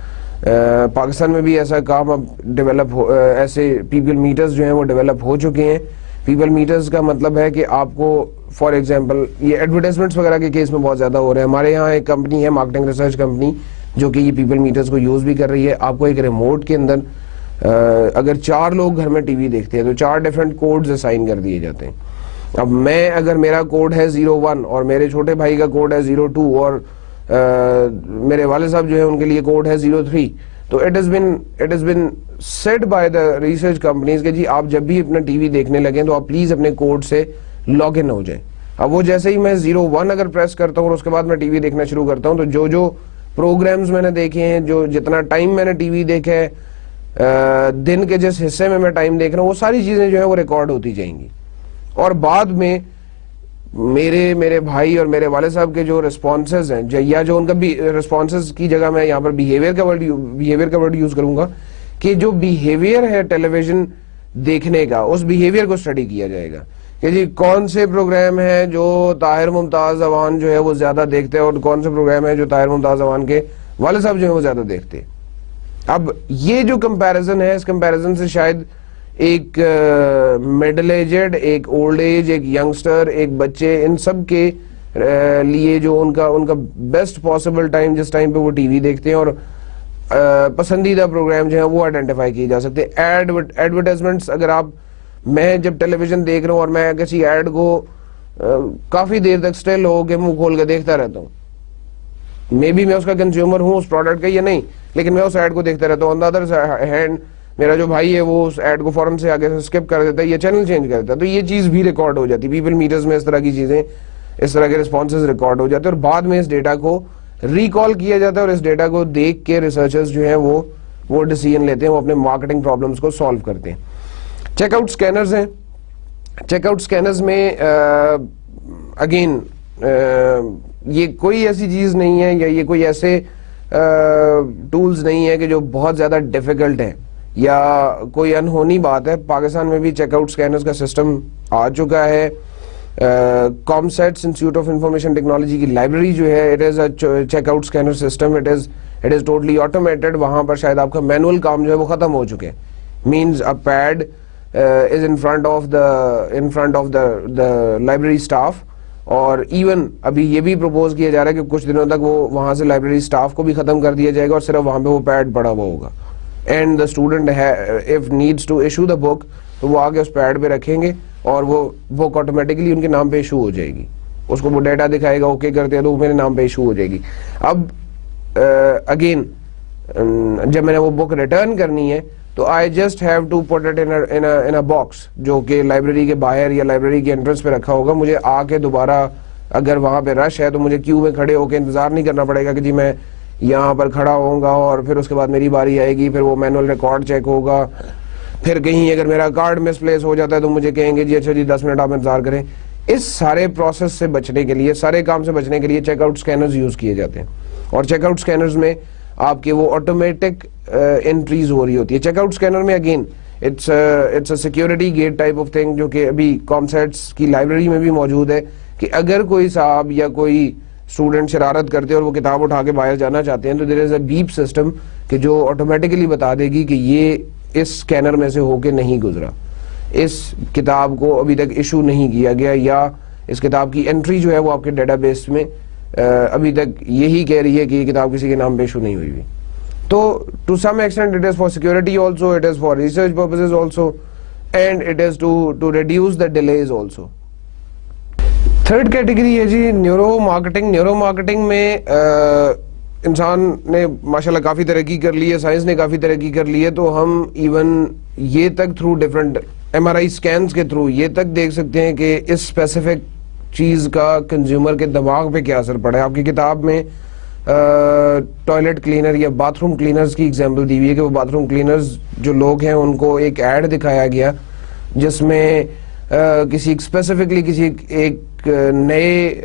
پاکستان میں بھی ایسا کام اب ایسے پیپل میٹرز جو ہیں وہ ڈیولپ ہو چکے ہیں. پیپل میٹرز کا مطلب ہے کہ آپ کو فار ایگزامپل یہ ایڈورٹائزمنٹس وغیرہ کے کیس میں بہت زیادہ ہو رہے ہیں. ہمارے یہاں ایک کمپنی ہے مارکیٹنگ ریسرچ کمپنی جو کہ یہ پیپل میٹرز کو یوز بھی کر رہی ہے. آپ کو ایک ریموٹ کے اندر اگر 4 لوگ گھر میں ٹی وی دیکھتے ہیں تو 4 ڈفرینٹ کوڈز اسائن کر دیے جاتے ہیں. اب میں اگر میرا کوڈ ہے 01 اور میرے چھوٹے بھائی کا کوڈ ہے 02 اور میرے والد صاحب جو ہے ان کے لیے کوڈ ہے 03, تو it has been said by the research companies کہ جی آپ جب بھی اپنا ٹی وی دیکھنے لگیں تو آپ پلیز اپنے کوڈ سے لاگ ان ہو جائیں. اب وہ جیسے ہی میں 01 اگر پریس کرتا ہوں اور اس کے بعد میں ٹی وی دیکھنا شروع کرتا ہوں, تو جو پروگرامز میں نے دیکھے ہیں, جتنا ٹائم میں نے ٹی وی دیکھا ہے, دن کے جس حصے میں ٹائم دیکھ رہا ہوں, وہ ساری چیزیں جو ہیں وہ ریکارڈ ہوتی جائیں گی. اور بعد میں میرے بھائی اور میرے والد صاحب کے جو ریسپانسز ہیں, یا جو ان کا بھی ریسپانسز کی جگہ میں یہاں پر بیہیویئر کا ورڈ یوز کروں گا, کہ جو بیہیویئر ہے ٹیلی ویژن دیکھنے کا, اس بیہیویئر کو اسٹڈی کیا جائے گا کہ جی کون سے پروگرام ہیں جو طاہر ممتاز اعوان جو ہے وہ زیادہ دیکھتے ہیں اور کون سے پروگرام ہیں جو طاہر ممتاز اعوان کے والد صاحب جو ہیں وہ زیادہ دیکھتے ہیں. اب یہ جو کمپیریزن ہے, اس کمپیریزن سے شاید ایک مڈل ایجڈ, ایک اولڈ ایج, ایک ینگسٹر, ایک بچے, ان سب کے لیے جو ان کا بیسٹ پاسبل ٹائم جس ٹائم پہ وہ ٹی وی دیکھتے ہیں اور پسندیدہ پروگرام جو ہیں وہ آئیڈینٹیفائی کیے جا سکتے ہیں. ایڈورٹائزمنٹس, اگر میں جب ٹیلی ویژن دیکھ رہا ہوں اور میں کسی ایڈ کو کافی دیر تک اسٹل ہو کے منہ کھول کے دیکھتا رہتا ہوں, مے بی میں اس کا کنزیومر ہوں اس پروڈکٹ کا یا نہیں, لیکن میں اس ایڈ کو دیکھتا رہتا ہوں. آن دا ادر ہینڈ میرا جو بھائی ہے وہ اس ایڈ کو فوراً سے آگے سے اسکپ کر دیتا ہے یا چینل چینج کر دیتا ہے. تو یہ چیز بھی ریکارڈ ہو جاتی ہے. پیپل میٹرز میں اس طرح کی چیزیں, اس طرح کے ریسپانسز ریکارڈ ہو جاتے ہیں, اور بعد میں اس ڈیٹا کو ریکال کیا جاتا ہے, اور اس ڈیٹا کو دیکھ کے ریسرچرز جو ہیں وہ ڈیسیژن لیتے ہیں, وہ اپنے مارکیٹنگ پرابلمس کو سالو کرتے ہیں. چیک آؤٹ اسکینرز ہیں. چیک آؤٹ اسکینرز میں اگین یہ کوئی ایسی چیز نہیں ہے یا یہ کوئی ایسے ٹولز نہیں ہے کہ جو بہت زیادہ ڈیفیکلٹ ہیں یا کوئی انہونی بات ہے. پاکستان میں بھی چیک آؤٹ اسکینرز کا سسٹم آ چکا ہے. COMSATS institute of information technology کی لائبریری جو ہے it is a check out scanner system. It is totally automated. وہاں پر شاید آپ کا مینول کام جو ہے وہ ختم ہو چکے ہیں. Means a pad is in front of the library staff. اور ایون ابھی یہ بھی پروپوز کیا جا رہا ہے کہ کچھ دنوں تک وہ وہاں سے لائبریری اسٹاف کو بھی ختم کر دیا جائے گا اور صرف وہاں پہ وہ پیڈ پڑا ہوا ہوگا. And the student if needs to issue the book تو وہ آگے اس پیڈ پہ رکھیں گے اور وہ بک آٹومیٹکلی ان کے نام پہ ایشو ہو جائے گی. اس کو وہ ڈیٹا دکھائے گا, اوکے کرتے ہیں تو وہ میرے نام پہ ایشو ہو جائے گی. اب اگین جب میں نے وہ بک ریٹرن کرنی ہے تو I just have to put it in a box جو کہ لائبریری کے باہر یا لائبریری کے انٹرنس پہ رکھا ہوگا. مجھے آ کے دوبارہ اگر وہاں پہ رش ہے تو مجھے کیو میں کھڑے ہو کے انتظار نہیں کرنا پڑے گا کہ جی میں یہاں پر کھڑا ہوں گا اور پھر اس کے بعد میری باری آئے گی, پھر وہ مینول ریکارڈ چیک ہوگا, پھر کہیں اگر میرا کارڈ مس پلیس ہو جاتا ہے تو مجھے کہیں گے جی اچھا جی 10 منٹ آپ انتظار کریں. اس سارے پروسیس سے بچنے کے لیے, سارے کام سے بچنے کے لیے چیک آؤٹ اسکینرز یوز کیے جاتے ہیں. اور چیک آؤٹ اسکینرز میں آپ کے وہ آٹومیٹک انٹریز ہو رہی ہوتی ہے. چیک آؤٹ اسکینر میں again it's a security gate type of thing جو کہ ابھی کامسیٹس کی لائبریری میں بھی موجود ہے کہ اگر کوئی صاحب یا کوئی اسٹوڈنٹ شرارت کرتے اور وہ کتاب اٹھا کے باہر جانا چاہتے ہیں تو دیر از اے بیپ سسٹم کہ جو آٹومیٹکلی بتا دے گی کہ یہ اس اسکینر میں سے ہو کے نہیں گزرا, اس کتاب کو ابھی تک ایشو نہیں کیا گیا, یا اس کتاب کی انٹری جو ہے وہ آپ کے ڈیٹا بیس میں ابھی تک یہی کہہ رہی ہے کہ یہ کتاب کسی کے نام پہ ایشو نہیں ہوئی ہوئی. تو to some extent it is for security also, it is for research purposes also, and it is to reduce the delays also. Third category ہے جی نیورو مارکیٹنگ. نیورو مارکیٹنگ میں انسان نے ماشاءاللہ کافی ترقی کر لی ہے, سائنس نے کافی ترقی کر لی ہے, تو ہم ایون یہ تک تھرو ڈفرینٹ ایم آر آئی اسکینس کے تھرو یہ تک دیکھ سکتے ہیں کہ اس اسپیسیفک چیز کا کنزیومر کے دماغ پہ کیا اثر پڑا ہے. آپ کی کتاب میں ٹوائلٹ کلینر یا باتھ روم کلینرز کی ایگزامپل دی ہوئی ہے کہ وہ باتھ روم کلینرز جو لوگ ہیں ان کو ایک ایڈ دکھایا گیا جس میں کسی اسپیسیفکلی کسی ایک نئے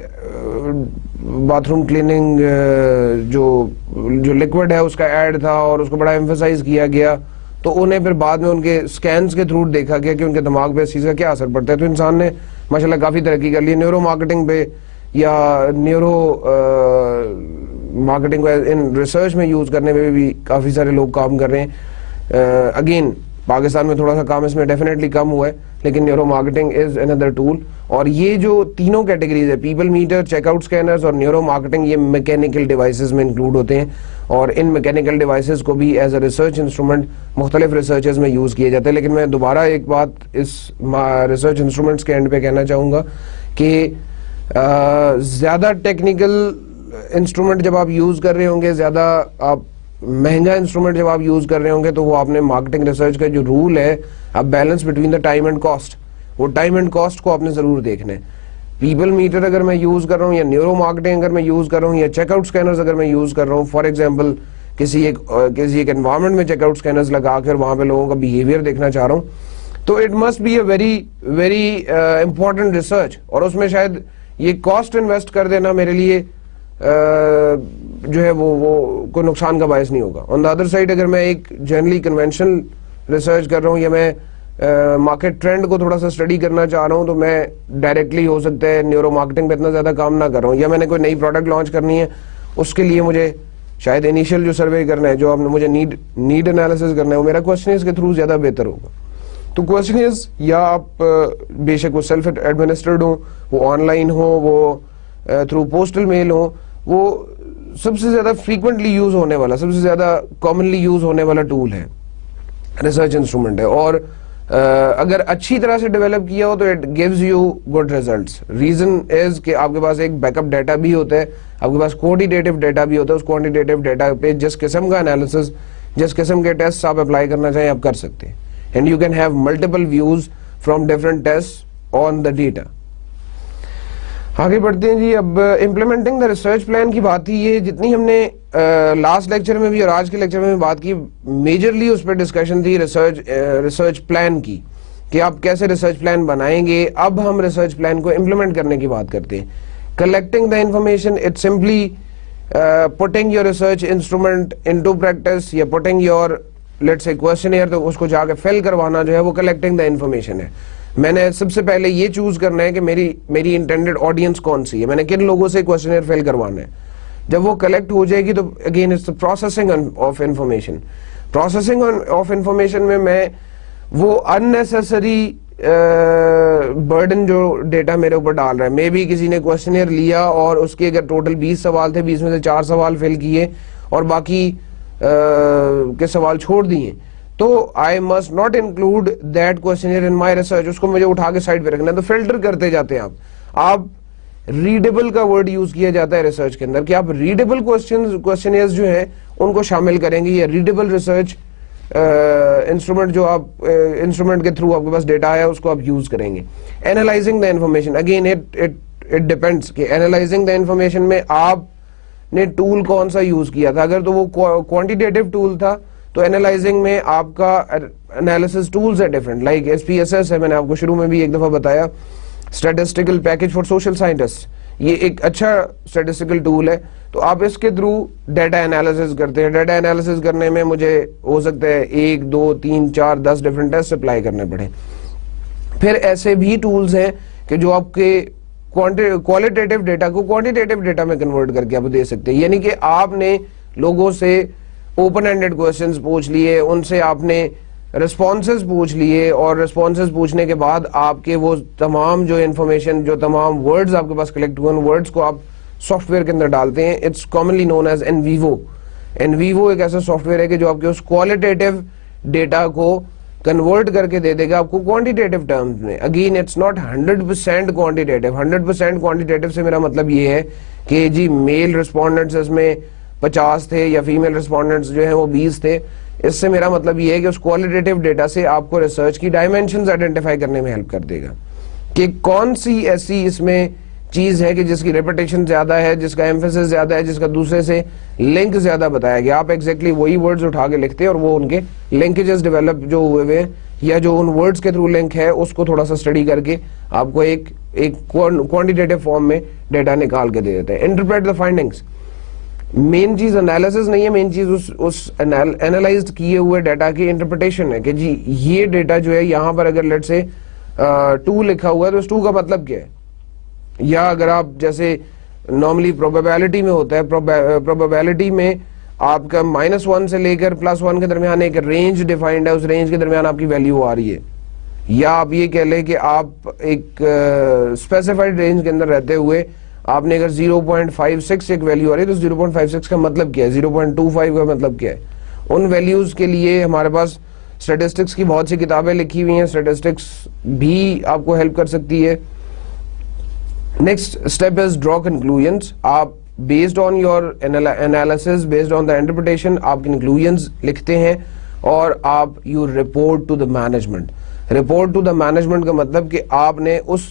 باتھ روم کلیننگ جو لیکوڈ ہے اس کا ایڈ تھا اور اس کو بڑا ایمفسائز کیا گیا. تو انہیں پھر بعد میں ان کے سکینز کے تھرو دیکھا گیا کہ ان کے دماغ پہ اس چیز کا کیا اثر پڑتا ہے. تو انسان نے ماشاءاللہ کافی ترقی کر لی. نیورو مارکیٹنگ پہ یا نیورو مارکیٹنگ کو ان ریسرچ میں یوز کرنے میں بھی کافی سارے لوگ کام کر رہے ہیں. اگین پاکستان میں تھوڑا سا کام اس میں ڈیفینیٹلی کم ہوا ہے, لیکن neuro marketing is under tool. اور یہ جو تینوں کیٹیگریز ہے, people meter, check out scanners اور نیورو مارکیٹنگ, یہ میکینیکل ڈیوائسز میں انکلوڈ ہوتے ہیں. اور ان میکینیکل ڈیوائسز کو بھی ایز اے ریسرچ انسٹرومنٹ مختلف ریسرچز میں یوز کیے جاتے ہیں. لیکن میں دوبارہ ایک بات اس ریسرچ انسٹرومنٹس کے اینڈ پہ کہنا چاہوں گا کہ زیادہ ٹیکنیکل انسٹرومنٹ جب آپ یوز کر رہے ہوں گے, زیادہ آپ مہنگا انسٹرومنٹ جب آپ یوز کر رہے ہوں گے, تو وہ آپ نے مارکیٹنگ ریسرچ کا جو رول ہے, اب balance between the time and cost, وہ ٹائم اینڈ کاسٹ کو آپ نے ضرور دیکھنا ہے. پیپل میٹر اگر میں یوز کر رہا ہوں یا نیورو مارکیٹنگ اگر میں یوز کر رہا ہوں یا چیک آؤٹ اسکینرز اگر میں یوز کر رہا ہوں, فار ایگزامپل کسی ایک انوائرمنٹ میں چیک آؤٹ اسکینرز لگا کر وہاں پہ لوگوں کا بیہیویئر دیکھنا چاہ رہا ہوں, تو it must be a very important research. اور اس میں شاید یہ کاسٹ انویسٹ کر دینا میرے لیے جو ہے وہ کوئی نقصان کا باعث نہیں ہوگا. آن دا ادر سائڈ اگر میں ایک جنرلی کنونشنل ریسرچ کر رہا ہوں یا میں مارکیٹ ٹرینڈ کو تھوڑا سا اسٹڈی کرنا چاہ رہا ہوں, تو میں ڈائریکٹلی ہو سکتا ہے نیورو مارکیٹنگ پہ اتنا زیادہ کام نہ کر رہا ہوں, یا میں نے کوئی نئی پروڈکٹ لانچ کرنی ہے, اس کے لیے مجھے شاید انیشیل جو سروے کرنا ہے, جو آپ نے مجھے نیڈ انالیسس کرنا ہے, وہ میرا کوسچنز کے تھرو زیادہ بہتر ہوگا. تو کوسچنز یا آپ بے شک وہ سیلف ایڈمنسٹرڈ ہوں, وہ آن لائن ہوں, وہ تھرو پوسٹل میل ہوں, وہ سب سے زیادہ فریکوینٹلی یوز ہونے والا, سب سے زیادہ کامنلی یوز ہونے والا ٹول ہے, ریسرچ انسٹرومنٹ ہے. اور اگر اچھی طرح سے ڈیولپ کیا ہو تو it gives you good results. Reason is کہ آپ کے پاس ایک بیک اپ ڈیٹا بھی ہوتا ہے, آپ کے پاس کوانٹیٹیو ڈیٹا بھی ہوتا ہے. اس کوانٹیٹیو ڈیٹا پہ جس قسم کا انالیسس, جس قسم کے ٹیسٹ آپ اپلائی کرنا چاہیں آپ کر سکتے ہیں. And you can have multiple views from different test on the data. آگے بڑھتے ہیں جی. اب امپلیمنٹنگ دا ریسرچ پلان کی بات تھی. یہ جتنی ہم نے لاسٹ لیکچر میں بھی اور آج کے لیکچر میں بھی بات کی, میجرلی اس پہ ڈسکشن تھی ریسرچ پلان کی, کہ آپ کیسے ریسرچ پلان بنائیں گے. اب ہم ریسرچ پلان کو امپلیمنٹ کرنے کی بات کرتے ہیں. Collecting the information, it simply putting your research instrument into practice یا putting your let's say questionnaire, تو اس کو جا کے فل کروانا جو ہے وہ collecting the information ہے. میں نے سب سے پہلے یہ چوز کرنا ہے کہ میری انٹینڈیڈ آڈینس کون سی ہے, میں نے کن لوگوں سے کوشچنیئر فل کروانا ہے. جب وہ کلیکٹ ہو جائے گی تو again it's processing of information. Processing of information میں وہ اننیسیسری برڈن جو ڈیٹا میرے اوپر ڈال رہا ہے, مے بی کسی نے کوشچنیئر لیا اور اس کے اگر ٹوٹل 20 سوال تھے, 20 میں سے 4 سوال فل کیے اور باقی کے سوال چھوڑ دیے, تو I must not include that questionnaire in my research. اس کو مجھے اٹھا کے سائڈ پہ رکھنا ہے. تو فلٹر کرتے جاتے ہیں آپ ریڈیبل کا ورڈ یوز کیا جاتا ہے ریسرچ کے اندر کہ آپ ریڈیبل کوشچنیئر جو ہیں ان کو شامل کریں گے, یا ریڈیبل ریسرچ انسٹرومنٹ جو آپ انسٹرومنٹ کے تھرو آپ کے پاس ڈیٹا ہے اس کو آپ یوز کریں گے. Analysing the information, again it depends کہ اینالائزنگ دا انفارمیشن میں آپ نے ٹول کون سا یوز کیا تھا. اگر تو وہ کوانٹیٹیو ٹول تھا تو اینالائزنگ میں آپ کا انالیسس ٹولز ہے ڈفرنٹ, لائک SPSS ہے, میں نے آپ کو شروع میں بھی ایک دفعہ بتایا, statistical package for social scientist. یہ ایک اچھا اسٹیٹسٹیکل ٹول ہے, تو آپ اس کے تھرو ڈیٹا انالیسس کرتے ہیں. ڈیٹا انالیسس کرنے میں مجھے ہو سکتا ہے 1 2 3 4 10 ڈفرنٹ ٹیسٹ اپلائی کرنے پڑے. پھر ایسے بھی ٹولز ہیں کہ جو آپ کے کوالٹیٹیو ڈیٹا کو کوانٹیٹیو ڈیٹا میں کنورٹ کر کے آپ دے سکتے ہیں. یعنی کہ آپ نے لوگوں سے اوپن اینڈیڈ کوشچنز پوچھ لیے, ان سے آپ نے ریسپانسز پوچھ لیے, اور ریسپانسز پوچھنے کے بعد آپ کے وہ تمام جو انفارمیشن, جو تمام ورڈز آپ کے پاس کلیکٹ ہوئے, ان ورڈز کو آپ سافٹ ویئر کے اندر ڈالتے ہیں. It's commonly known as NVivo. NVivo ایک ایسا سافٹ ویئر ہے کہ جو آپ کے اس کوالٹیٹیو ڈیٹا کو کنورٹ کر کے دے دے گا آپ کو کوانٹیٹیو ٹرمز میں. Again it's not 100% quantitative. 100% quantitative سے میرا مطلب یہ ہے کہ جی میل ریسپونڈنٹس اس میں 50 تھے یا فیمیل ریسپونڈنٹس جو ہیں وہ 20 تھے. اس سے میرا مطلب یہ ہے کہ اس کوالٹیٹیو ڈیٹا سے آپ کو ریسرچ کی ڈائمینشنز آئیڈینٹیفائی کرنے میں ہیلپ کر دے گا کہ کون سی ایسی اس میں چیز ہے کہ جس کی ریپیٹیشن زیادہ ہے, جس کا ایمفیسس زیادہ ہے, جس کا دوسرے سے لنک زیادہ بتایا گیا. آپ ایگزیکٹلی وہی ورڈز اٹھا کے لکھتے ہیں اور وہ ان کے لنکیجز ڈیولپ جو ہوئے ہوئے یا جو ان ورڈز کے تھرو لنک ہے اس کو تھوڑا سا اسٹڈی کر کے آپ کو ایک کوانٹیٹیو فارم میں ڈیٹا نکال کے دے دیتے ہیں. Interpret the findings. مین چیز انالیسس نہیں ہے, مین چیز اس اینالائزڈ کیے ہوئے ڈیٹا کی انٹرپریٹیشن ہے کہ جی یہ ڈیٹا جو ہے یہاں پر اگر لیٹ سے 2 لکھا ہوا ہے تو اس 2 کا مطلب کیا ہے. یا اگر آپ جیسے نارملی پروبیبلٹی میں ہوتا ہے, پروبیبلٹی میں آپ کا -1 سے لے کر +1 کے درمیان ایک رینج ڈیفائنڈ ہے, اس رینج کے درمیان آپ کی ویلیو آ رہی ہے. یا آپ یہ کہہ لیں کہ آپ ایک اسپیسیفائڈ رینج کے اندر رہتے ہوئے آپ نے اگر 0.56 ایک ویلیو آ رہی ہے تو 0.56 کا مطلب کیا ہے, 0.25 کا مطلب کیا ہے. ان ویلیوز کے لیے ہمارے پاس اسٹیٹسٹکس کی بہت سی کتابیں لکھی ہوئی ہیں, اسٹیٹسٹکس بھی آپ کو ہیلپ کر سکتی ہے. Next step is draw conclusions. آپ based on your analysis, based on the interpretation آپ کنکلوژنس لکھتے ہیں اور آپ you report to the management. Report to the management کا مطلب کہ آپ نے اس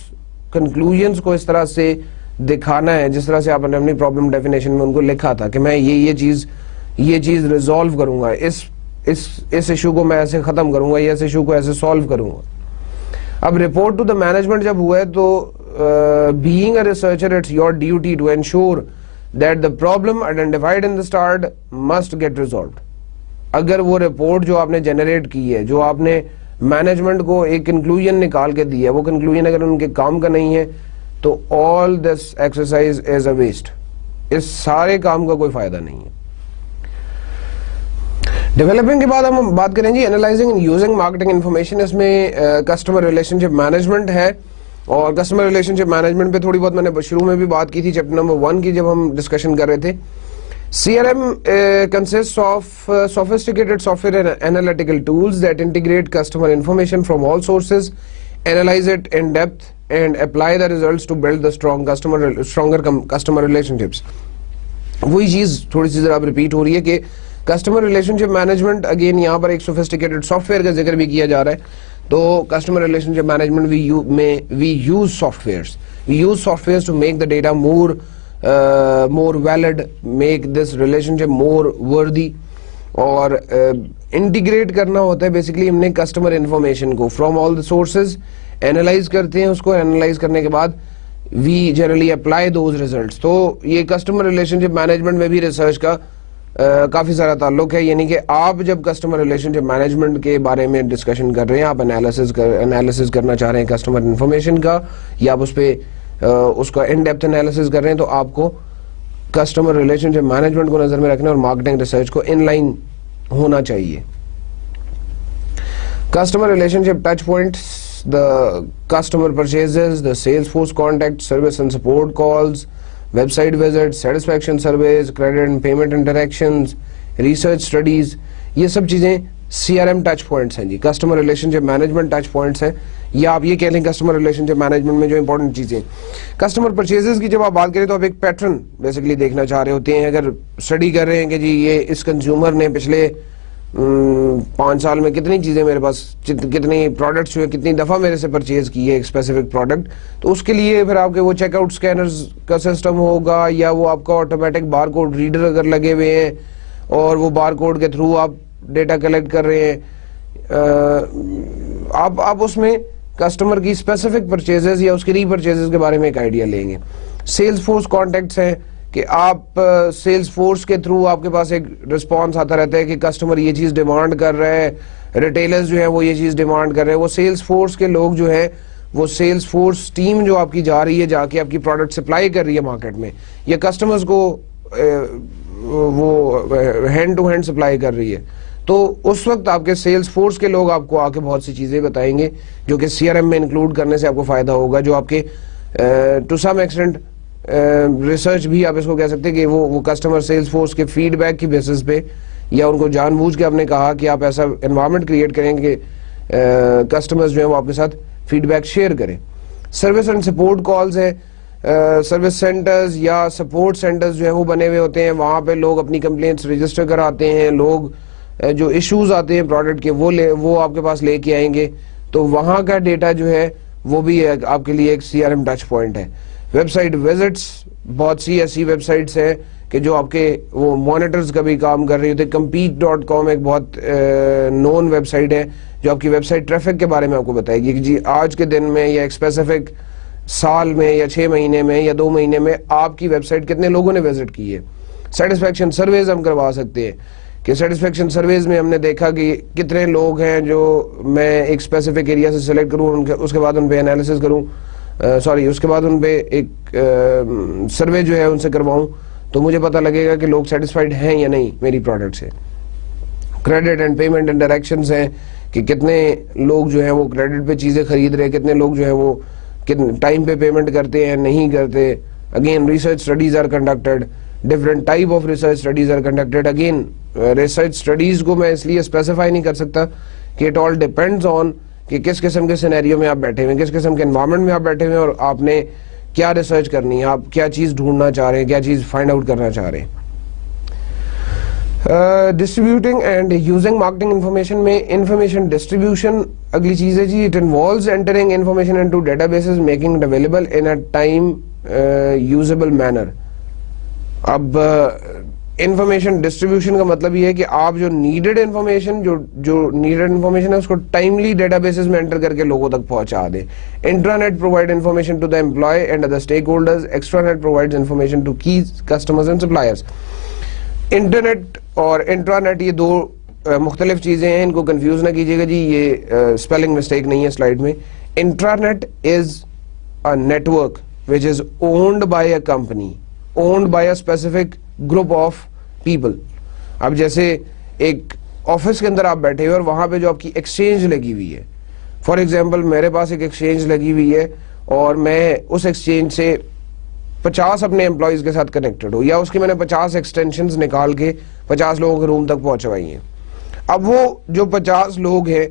کنکلوژنس کو اس طرح سے دکھانا ہے جس طرح سے آپ نے اپنی پرابلم ڈیفینیشن میں ان کو لکھا تھا کہ میں یہ چیز ریزالو کروں گا, اس ایشو کو میں ایسے ختم کروں گا, یا اس ایشو کو ایسے سالو کروں گا. اب رپورٹ ٹو دا مینجمنٹ جب ہوا ہے تو being a researcher it's your duty to ensure that the problem identified in the start must get resolved. اگر وہ رپورٹ جو آپ نے جنریٹ کی ہے, جو آپ نے مینجمنٹ کو ایک کنکلوژن نکال کے دی ہے, وہ کنکلوژن اگر ان کے کام کا نہیں ہے تو all this exercise is a waste. اس سارے کام کا کوئی فائدہ نہیں ہے. ڈیولپنگ کے بعد ہم بات کریں گے analysing and using marketing information. اس میں کسٹمر ریلیشن شپ مینجمنٹ ہے, اور کسٹمر ریلیشن شپ مینجمنٹ پہ تھوڑی بہت میں نے شروع میں بھی بات کی تھی چیپٹر نمبر 1 کی جب ہم ڈسکشن کر رہے تھے. CRM consists of sophisticated software and analytical tools that integrate customer information from all sources, analyze it in depth and apply the results to build the stronger customer relationships. وہی چیز تھوڑی سی ذرا ریپیٹ ہو رہی ہے کہ customer relationship management again یہاں پر ایک sophisticated soft where کا ذکر بھی کیا جا رہا ہے. تو customer relationship management we use softwares to make the data more valid, make this relationship more worthy. اور انٹیگریٹ کرنا ہوتا ہے بیسکلی ہم نے کسٹمر انفارمیشن کو from all the sources analyse کرتے ہیں, اس کو اینالائز کرنے کے بعد we generally apply those results. تو یہ کسٹمر ریلیشن شپ مینجمنٹ میں بھی ریسرچ کا کافی سارا تعلق ہے, یعنی کہ آپ جب کسٹمر ریلیشن شپ مینجمنٹ کے بارے میں ڈسکشن کر رہے ہیں, آپ انالیسز کرنا چاہ رہے ہیں کسٹمر انفارمیشن کا, یا آپ اس پہ اس کا ان ڈیپتھ انالیسز کر رہے ہیں, تو آپ کو کسٹمر ریلیشن شپ مینجمنٹ کو نظر میں رکھنا اور مارکیٹنگ ریسرچ کو ان لائن ہونا چاہیے. Customer relation ship touch points, the customer purchases, the sales force contact, service and support calls, website visits, satisfaction surveys, credit and payment interactions, research studies, یہ سب چیزیں CRM ٹچ پوائنٹس ہیں جی, customer relationship management touch points ہیں, یا آپ یہ کہہ لیں customer relationship management میں جو امپورٹنٹ چیزیں. کسٹمر پرچیزز کی جب آپ بات کریں تو آپ ایک پیٹرن بیسکلی دیکھنا چاہ رہے ہوتے ہیں. اگر اسٹڈی کر رہے ہیں کہ جی یہ اس کنزیومر نے پچھلے 5 سال میں کتنی چیزیں میرے پاس, کتنی پروڈکٹس جو ہے کتنی دفعہ میرے سے پرچیز کی ہے ایک اسپیسیفک پروڈکٹ, تو اس کے لیے پھر آپ کے وہ چیک آؤٹ اسکینرز کا سسٹم ہوگا, یا وہ آپ کا آٹومیٹک بار کوڈ ریڈر اگر لگے ہوئے ہیں اور وہ بار کوڈ کے تھرو آپ ڈیٹا کلیکٹ کر رہے ہیں, آپ اس میں کسٹمر کی اسپیسیفک پرچیزز یا اس کی ری پرچیزز کے بارے میں ایک آئیڈیا لیں گے. سیلز فورس کانٹیکٹس ہیں کہ آپ سیلز فورس کے تھرو آپ کے پاس ایک رسپانس آتا رہتا ہے کہ کسٹمر یہ چیز ڈیمانڈ کر رہا ہے, ریٹیلرز جو ہیں وہ یہ چیز ڈیمانڈ کر رہے ہیں, وہ سیلز فورس کے لوگ جو ہیں وہ سیلز فورس ٹیم جو آپ کی جا رہی ہے, جا کے آپ کی پروڈکٹ سپلائی کر رہی ہے مارکیٹ میں, یا کسٹمرز کو وہ ہینڈ ٹو ہینڈ سپلائی کر رہی ہے, تو اس وقت آپ کے سیلز فورس کے لوگ آپ کو آ کے بہت سی چیزیں بتائیں گے جو کہ CRM میں انکلوڈ کرنے سے آپ کو فائدہ ہوگا, جو آپ کے ٹو سم ایکسٹینٹ ریسرچ بھی آپ اس کو کہہ سکتے ہیں کہ وہ کسٹمر سیلز فورس کے فیڈ بیک کی بیسس پہ, یا ان کو جان بوجھ کے آپ نے کہا کہ آپ ایسا انوائرمنٹ کریٹ کریں کہ کسٹمرز جو ہیں وہ آپ کے ساتھ فیڈ بیک شیئر کریں. سروس اینڈ سپورٹ کالز ہیں, سروس سینٹرز یا سپورٹ سینٹرز جو ہیں وہ بنے ہوئے ہوتے ہیں, وہاں پہ لوگ اپنی کمپلینٹس رجسٹر کراتے ہیں, لوگ جو ایشوز آتے ہیں پروڈکٹ کے وہ آپ کے پاس لے کے آئیں گے, تو وہاں کا ڈیٹا جو ہے وہ بھی آپ کے لیے ایک CRM ٹچ پوائنٹ ہے. ویب سائٹ وزٹس, بہت سی ایسی ویب سائٹس ہیں کہ جو آپ کے وہ مانیٹرز کا بھی کام کر رہی ہوتی ہے. compete.com ایک بہت نون ویب سائٹ ہے جو آپ کی ویب سائٹ ٹریفک کے بارے میں آپ کو بتائے گی کہ جی آج کے دن میں یا ایک اسپیسیفک سال میں یا 6 مہینے میں یا 2 مہینے میں آپ کی ویب سائٹ کتنے لوگوں نے وزٹ کی ہے. سیٹسفیکشن سرویز ہم کروا سکتے ہیں کہ سیٹسفیکشن سرویز میں ہم نے دیکھا کہ کتنے لوگ ہیں جو میں ایک اسپیسیفک ایریا سے سلیکٹ کروں, اس کے بعد ان پہ انالیسس کروں, اس کے بعد ان پہ ایک سروے جو ہے ان سے کرواؤں, تو مجھے پتہ لگے گا کہ لوگ سیٹسفائیڈ ہیں یا نہیں میری پروڈکٹ سے. کریڈٹ اینڈ پیمنٹ انٹریکشنز ہیں کہ کتنے لوگ جو ہیں وہ کریڈٹ پہ چیزیں خرید رہے ہیں, کتنے لوگ جو ہیں وہ ٹائم پہ پیمنٹ کرتے ہیں نہیں کرتے. Again research studies are conducted, different type of research studies are conducted. Again research studies کو میں اس لیے اسپیسیفائی نہیں کر سکتا کہ اٹ آل ڈیپینڈز آن کہ کس قسم کے سینیریو میں آپ بیٹھے ہوئے ہیں, کس قسم کے انوائرمنٹ میں آپ بیٹھے ہوئے ہیں, اور آپ نے کیا ریسرچ کرنی ہے, آپ کیا چیز ڈھونڈنا چاہ رہے ہیں, کیا چیز فائنڈ آؤٹ کرنا چاہ رہے ہیں. Distributing and using marketing information میں انفارمیشن ڈسٹریبیوشن اگلی چیز ہے جی. It involves entering information into data bases, making it available in a time usable manner. اب انفارمیشن ڈسٹریبیوشن کا مطلب یہ ہے کہ آپ جو نیڈڈ انفارمیشن ہے اس کو ٹائملی ڈیٹا بیسز میں انٹر کر کے لوگوں تک پہنچا دیں. Intranet provide information to the employee and other stakeholders, extranet provide information to key customers and suppliers. Internet اور انٹرانیٹ یہ 2 مختلف چیزیں ہیں, ان کو کنفیوز نہ کیجیے گا جی, یہ اسپیلنگ مسٹیک نہیں ہے سلائیڈ میں. Intranet is a network which is owned by a company, owned by a specific group of people. اب جیسے ایک آفس کے اندر آپ بیٹھے ہوئے اور وہاں پہ جو آپ کی ایکسچینج لگی ہوئی ہے, فار ایگزامپل میرے پاس ایک ایکسچینج لگی ہوئی ہے اور میں اس ایکسچینج سے 50 اپنے امپلائیز کے ساتھ کنیکٹڈ ہوں, یا اس کی میں نے 50 ایکسٹینشنز نکال کے 50 لوگوں کے روم تک پہنچوائی ہیں. اب وہ جو 50 لوگ ہیں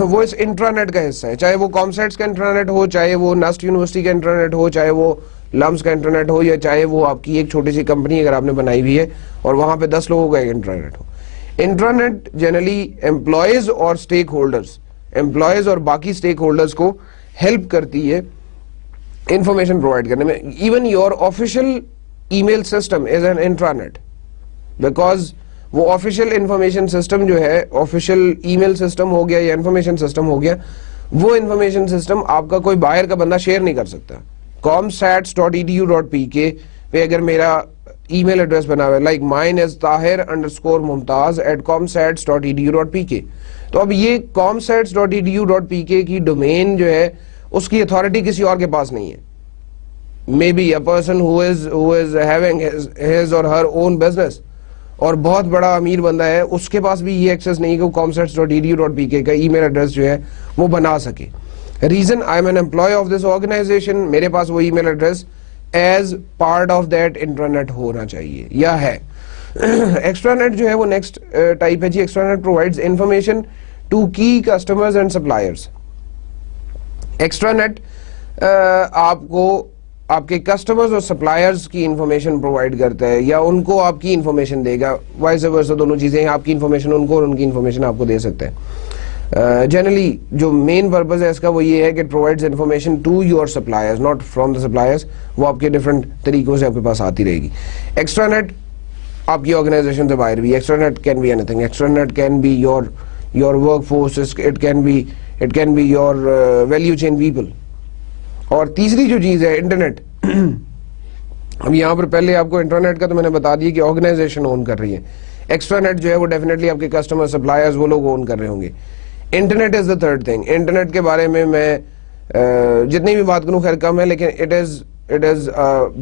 وہ اس انٹرانیٹ کا حصہ ہے, چاہے وہ کامسیٹس کا انٹرانیٹ ہو, چاہے وہ نسٹ یونیورسٹی کا انٹرانیٹ ہو, چاہے وہ لمس کا انٹرنیٹ ہو, یا چاہے وہ آپ کی ایک چھوٹی سی کمپنی اگر آپ نے بنائی ہوئی ہے اور وہاں پہ 10 لوگوں کا ایک انٹرنیٹ ہو. انٹرنیٹ جنرلی امپلائیز اور اسٹیک ہولڈرز, امپلائیز اور باقی اسٹیک ہولڈرز کو ہیلپ کرتی ہے انفارمیشن پرووائڈ کرنے میں. Even your official email system is an intranet, because وہ آفیشیل انفارمیشن سسٹم جو ہے, آفیشیل ای میل سسٹم ہو گیا یا انفارمیشن سسٹم ہو گیا, وہ انفارمیشن سسٹم آپ کا کوئی باہر کا بندہ شیئر نہیں کر سکتا. comsats.edu.pk پہ اگر میرا ای میل ایڈریس بنا ہوا ہے لائک mine is tahir_mumtaz@comsats.edu.pk, تو اب یہ comsats.edu.pk کی ڈومین جو ہے اس کی اتھارٹی کسی اور کے پاس نہیں ہے. Maybe a person who is having his or her own business, اور بہت بڑا امیر بندہ ہے, اس کے پاس بھی یہ ایکسس نہیں کہ وہ comsats.edu.pk کا ای میل ایڈریس جو ہے وہ بنا سکے. Reason I am an employee of this organization, میرے پاس وہ email address as part of that intranet ہونا چاہیے یا ہے. ایکسٹرانیٹ جو ہے وہ نیکسٹ ٹائپ ہے جی. ایکسٹرانیٹ provides information to key customers and suppliers. ایکسٹرانیٹ آپ کو آپ کے کسٹمرز اور سپلائرز کی انفارمیشن پرووائڈ کرتا ہے, یا ان کو آپ کی انفارمیشن دے گا, وائس ورسا دونوں چیزیں ہیں, آپ کی انفارمیشن ان کو اور ان کی انفارمیشن آپ کو دے سکتے ہیں. جنرلی جو مین پرپز ہے اس کا وہ یہ ہے کہ provides information to your suppliers, not from the suppliers. وہ آپ کے ڈفرنٹ طریقوں سے آپ کے پاس آتی رہے گی. ایکسٹرانیٹ آپ کی آرگنائزیشن سے باہر بھی. ایکسٹرانیٹ کین بی اینی تھنگ. Extranet can be your work force, it can be your value chain people. اور تیسری جو چیز ہے انٹرنیٹ. اب یہاں پر پہلے آپ کو انٹرنیٹ کا تو میں نے بتا دیا کہ آرگنائزیشن اون کر رہی ہے. ایکسٹرانیٹ جو ہے وہ ڈیفینیٹلی آپ کے کسٹمر سپلائرز وہ لوگ اون کر رہے ہوں گے. Internet is the third thing. Internet کے بارے میں جتنی بھی بات کروں خیر کم ہے, لیکن it is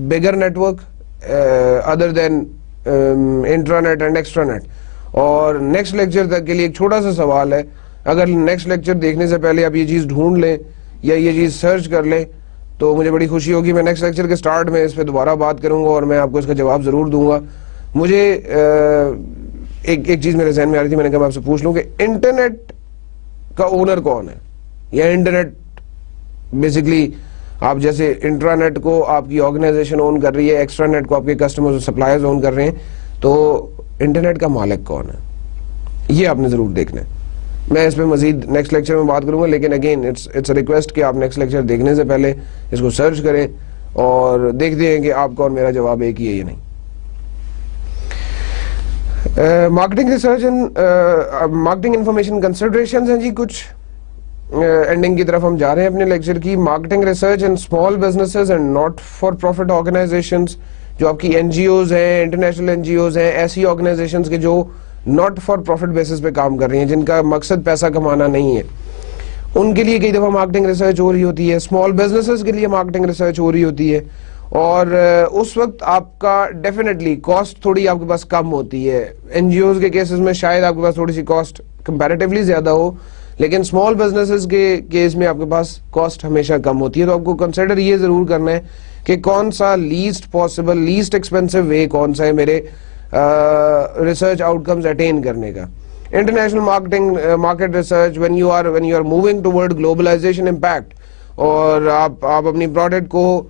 bigger network other than intranet and extranet. اور نیکسٹ لیکچر تک کے لیے ایک چھوٹا سا سوال ہے, اگر نیکسٹ لیکچر دیکھنے سے پہلے آپ یہ چیز ڈھونڈ لیں یا یہ چیز سرچ کر لیں تو مجھے بڑی خوشی ہوگی. میں نیکسٹ لیکچر کے سٹارٹ میں اس پہ دوبارہ بات کروں گا اور میں آپ کو اس کا جواب ضرور دوں گا. مجھے ایک چیز میرے ذہن میں آ رہی تھی, میں نے کہا میں آپ سے پوچھ لوں کہ انٹرنیٹ کا اونر کون ہے, یا انٹرنیٹ بیسیکلی آپ جیسے انٹرانیٹ کو آپ کی آرگنائزیشن اون کر رہی ہے, ایکسٹرانیٹ کو آپ کے کسٹمرز اور سپلائرز اون کر رہے ہیں, تو انٹرنیٹ کا مالک کون ہے, یہ آپ نے ضرور دیکھنا ہے. میں اس پہ مزید نیکسٹ لیکچر میں بات کروں گا, لیکن اگین اٹس اے ریکویسٹ کہ آپ نیکسٹ لیکچر دیکھنے سے پہلے اس کو سرچ کریں اور دیکھتے ہیں کہ آپ کا اور میرا جواب ایک ہی ہے یا نہیں. Marketing research and marketing information considerations ہیں جی. کچھ اینڈنگ کی طرف ہم جا رہے ہیں اپنے لیکچر کی. Marketing research and small businesses and not for profit organisations, جو آپ کی این جی اوز ہیں, انٹرنیشنل این جی اوز ہیں, ایسی آرگنائزیشنز کے جو ناٹ فار پروفٹ بیسس پہ کام کر رہی ہیں, جن کا مقصد پیسہ کمانا نہیں ہے, ان کے لیے کئی دفعہ مارکیٹنگ ریسرچ ہو رہی ہوتی ہے. اسمال بزنسز کے لیے مارکیٹنگ ریسرچ ہو رہی ہوتی ہے, اور اس وقت آپ کا ڈیفینیٹلی کاسٹ تھوڑی آپ کے پاس کم ہوتی ہے. این جی اوز کے کیسز میں شاید آپ کے پاس تھوڑی سی کاسٹ کمپیریٹیولی زیادہ ہو, لیکن اسمال بزنسز کے کیس میں آپ کے پاس کاسٹ ہمیشہ کم ہوتی ہے. تو آپ کو کنسیڈر یہ ضرور کرنا ہے کہ کون سا لیسٹ پاسبل, لیسٹ ایکسپینسو وے کون سا ہے میرے ریسرچ آؤٹ کمز اٹین کرنے کا. International market research when you are moving toward globalization impact, اور آپ اپنی پروڈکٹ کو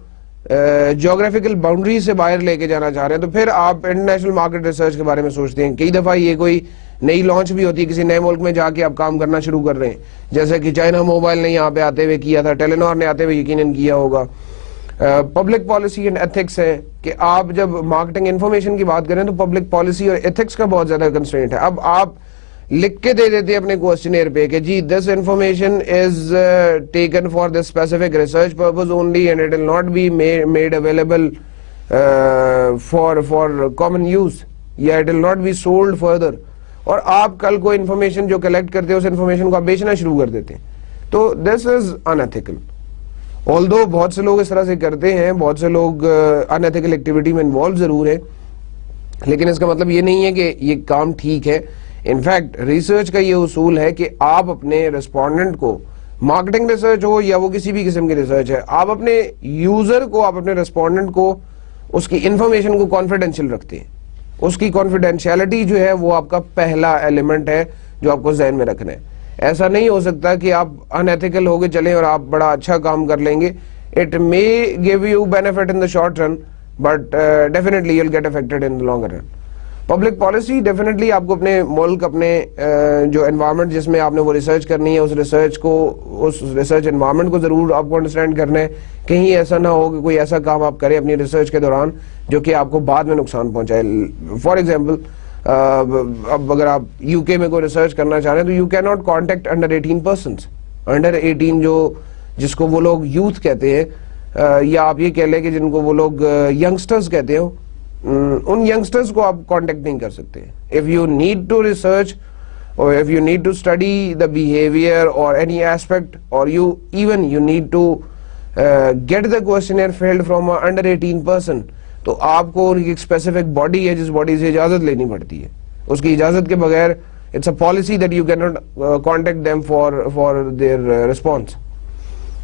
جیوگرافیکل باؤنڈری سے باہر لے کے جانا چاہ رہے ہیں, تو پھر آپ انٹرنیشنل مارکیٹ ریسرچ کے بارے میں سوچتے ہیں. کئی دفعہ یہ کوئی نئی لانچ بھی ہوتی ہے, کسی نئے ملک میں جا کے آپ کام کرنا شروع کر رہے ہیں, جیسے کہ چائنا موبائل نے یہاں پہ آتے ہوئے کیا تھا, ٹیلینور نے آتے ہوئے یقیناً کیا ہوگا. پبلک پالیسی اینڈ ایتھکس ہے کہ آپ جب مارکیٹنگ انفارمیشن کی بات کریں تو پبلک پالیسی اور ایتھکس کا بہت زیادہ کنسٹرینٹ ہے. اب آپ لکھ کے دے دیتے ہیں اپنے کوسچنیر پہ کہ جی this information is taken for this specific research purpose only and it will not be made available for common use, یا it will not be sold further, اور آپ کل کو انفارمیشن جو کلیکٹ کرتے ہیں اس انفارمیشن کو آپ بیچنا شروع کر دیتے ہیں. تو دس از انیتھیکل. although بہت سے لوگ اس طرح سے کرتے ہیں, بہت سے لوگ انیتھیکل ایکٹیویٹی میں انوالو ضرور ہیں, لیکن اس کا مطلب یہ نہیں ہے کہ یہ کام ٹھیک ہے. انفیکٹ ریسرچ کا یہ اصول ہے کہ آپ اپنے ریسپونڈنٹ کو, مارکیٹنگ ریسرچ ہو یا وہ کسی بھی قسم کی ریسرچ ہے, آپ اپنے یوزر کو, آپ اپنے ریسپونڈنٹ کو اس کی انفارمیشن کو کانفیڈینشیل رکھتے ہیں. اس کی کانفیڈینشیلٹی جو ہے وہ آپ کا پہلا ایلیمنٹ ہے جو آپ کو ذہن میں رکھنا ہے. ایسا نہیں ہو سکتا کہ آپ انیتھیکل ہو کے چلیں اور آپ بڑا اچھا کام کر لیں گے. It may give you benefit in the short run, but definitely you will get affected in the longer run. Public policy definitely آپ کو اپنے ملک, اپنے جو انوائرمنٹ جس میں آپ نے وہ ریسرچ کرنی ہے, اس ریسرچ انوائرمنٹ کو ضرور آپ کو انڈرسٹینڈ کرنا ہے. کہیں ایسا نہ ہو کہ کوئی ایسا کام آپ کریں اپنی ریسرچ کے دوران جو کہ آپ کو بعد میں نقصان پہنچائے. فار ایگزامپل اب اگر آپ یو کے میں کوئی ریسرچ کرنا چاہ رہے ہیں تو you can not contact under 18 پرسنس. انڈر 18 جس کو وہ لوگ یوتھ کہتے ہیں, یا آپ یہ کہہ لیں کہ جن کو وہ لوگ ینگسٹرز کہتے ہیں, ان ینگسٹرز کو آپ کانٹیکٹ نہیں کر سکتے. If you need to research or if you need to study the behavior or any aspect, or you need to get the questionnaire filled from a under 18 person, تو آپ کو ایک اسپیسیفک باڈی ہے جس body سے اجازت لینی پڑتی ہے. اس کی اجازت کے بغیر it's a policy that you can not contact them for their response.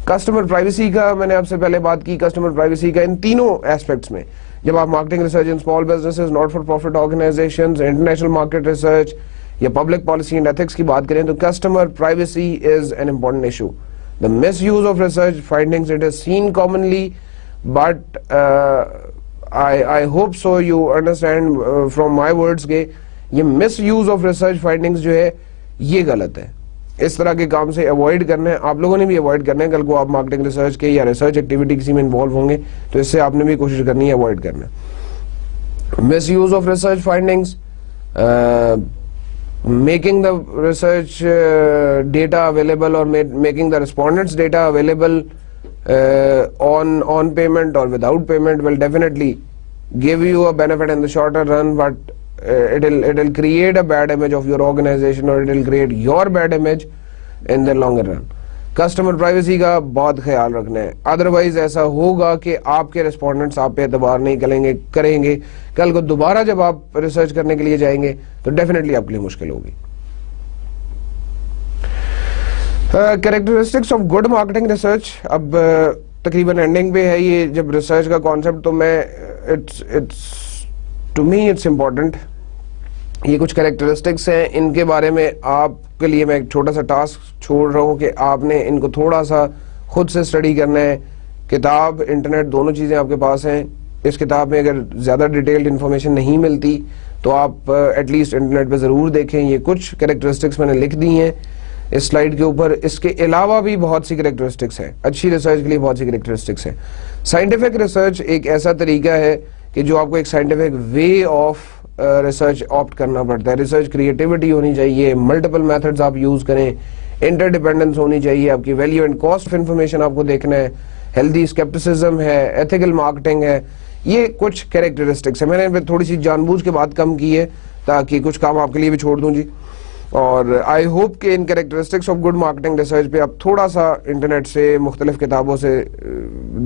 Customer privacy کا میں نے آپ سے پہلے بات کی. کسٹمر پرائیویسی کا ان تینوں ایسپیکٹس میں, جب آپ marketing research in small businesses, not for profit organisations, international market research یا پبلک پالیسی اینڈ ایتھکس کی بات کریں تو customer privacy is an important issue. The misuse of research findings, it is seen commonly, but I hope so you understand from my words کہ یہ مس use of research findings جو ہے یہ غلط ہے. اس طرح کے کام سے اوائڈ کرنا ہے, آپ لوگوں نے بھی اوائڈ کرنا ہے. کل کو آپ مارکیٹنگ ریسرچ کے یا ریسرچ ایکٹیویٹی کسی میں انوالو ہوں گے تو اس سے آپ نے بھی کوشش کرنی ہے اوائڈ کرنا. Misuse of research findings, making the research data available or making the respondents data available on payment or without payment will definitely give you a benefit in the shorter run, but it'll create a bad image of your organization, or it'll create your bad image in the longer run. Customer privacy کا بہت خیال رکھنا ہے, otherwise ایسا ہوگا کہ آپ کے ریسپونڈنٹس آپ پہ اعتبار نہیں کریں گے. کل کو دوبارہ جب آپ ریسرچ کرنے کے لیے جائیں گے تو ڈیفینیٹلی آپ کے لیے مشکل ہوگی. Characteristics of good marketing research, اب تقریباً اینڈنگ پہ ہے یہ جب ریسرچ کا کانسیپٹ, تو میں ٹو می اٹس امپورٹنٹ. یہ کچھ کریکٹرسٹکس ہیں, ان کے بارے میں آپ کے لیے میں ایک چھوٹا سا ٹاسک چھوڑ رہا ہوں کہ آپ نے ان کو تھوڑا سا خود سے اسٹڈی کرنا ہے. کتاب, انٹرنیٹ, دونوں چیزیں آپ کے پاس ہیں. اس کتاب میں اگر زیادہ ڈیٹیلڈ انفارمیشن نہیں ملتی تو آپ ایٹ لیسٹ انٹرنیٹ پہ ضرور دیکھیں. یہ کچھ کریکٹرسٹکس میں نے لکھ دی ہیں اس سلائیڈ کے اوپر. اس کے علاوہ بھی بہت سی کریکٹرسٹکس ہیں. اچھی ریسرچ کے لیے بہت سی کریکٹرسٹکس ہیں. سائنٹیفک ریسرچ ایک ایسا طریقہ ہے کہ جو آپ کو ایک scientific way of research opt کرنا پڑتا ہے. ریسرچ کریٹیوٹی ہونی چاہیے, ملٹیپل میتھڈز آپ یوز کریں, انٹر ڈیپینڈنس ہونی چاہیے, آپ کی value and cost of information آپ کو دیکھنا ہے, ہیلدی اسکیپٹسزم ہے, ایتھیکل مارکیٹنگ ہے. یہ کچھ کریکٹرسٹکس ہیں. میں نے تھوڑی سی جان بوجھ کے بات کم کی ہے تاکہ کچھ کام آپ کے لیے بھی چھوڑ دوں جی. اور آئی ہوپ کہ ان characteristics of good marketing research پہ آپ تھوڑا سا انٹرنیٹ سے مختلف کتابوں سے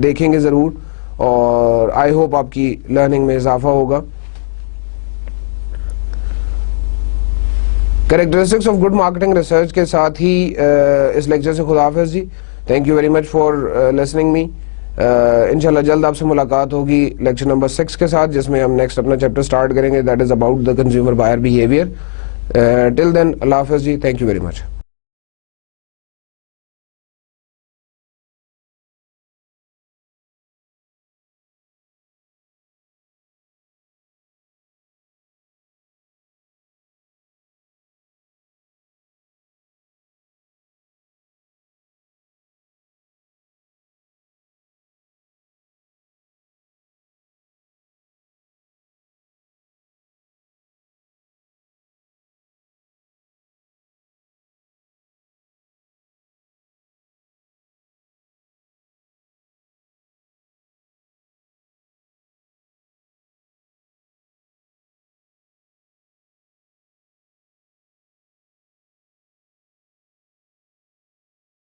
دیکھیں گے ضرور, اور آئی ہوپ آپ کی لرننگ میں اضافہ ہوگا. Characteristics of good marketing research کے ساتھ ہی اس لیکچر سے خدا حافظ جی. Thank you very much for listening me. انشاءاللہ جلد آپ سے ملاقات ہوگی لیکچر نمبر 6 کے ساتھ, جس میں ہم نیکسٹ اپنا چیپٹر سٹارٹ کریں گے, that is about the consumer buyer behaviour. Till then اللہ حافظ جی. Thank you very much.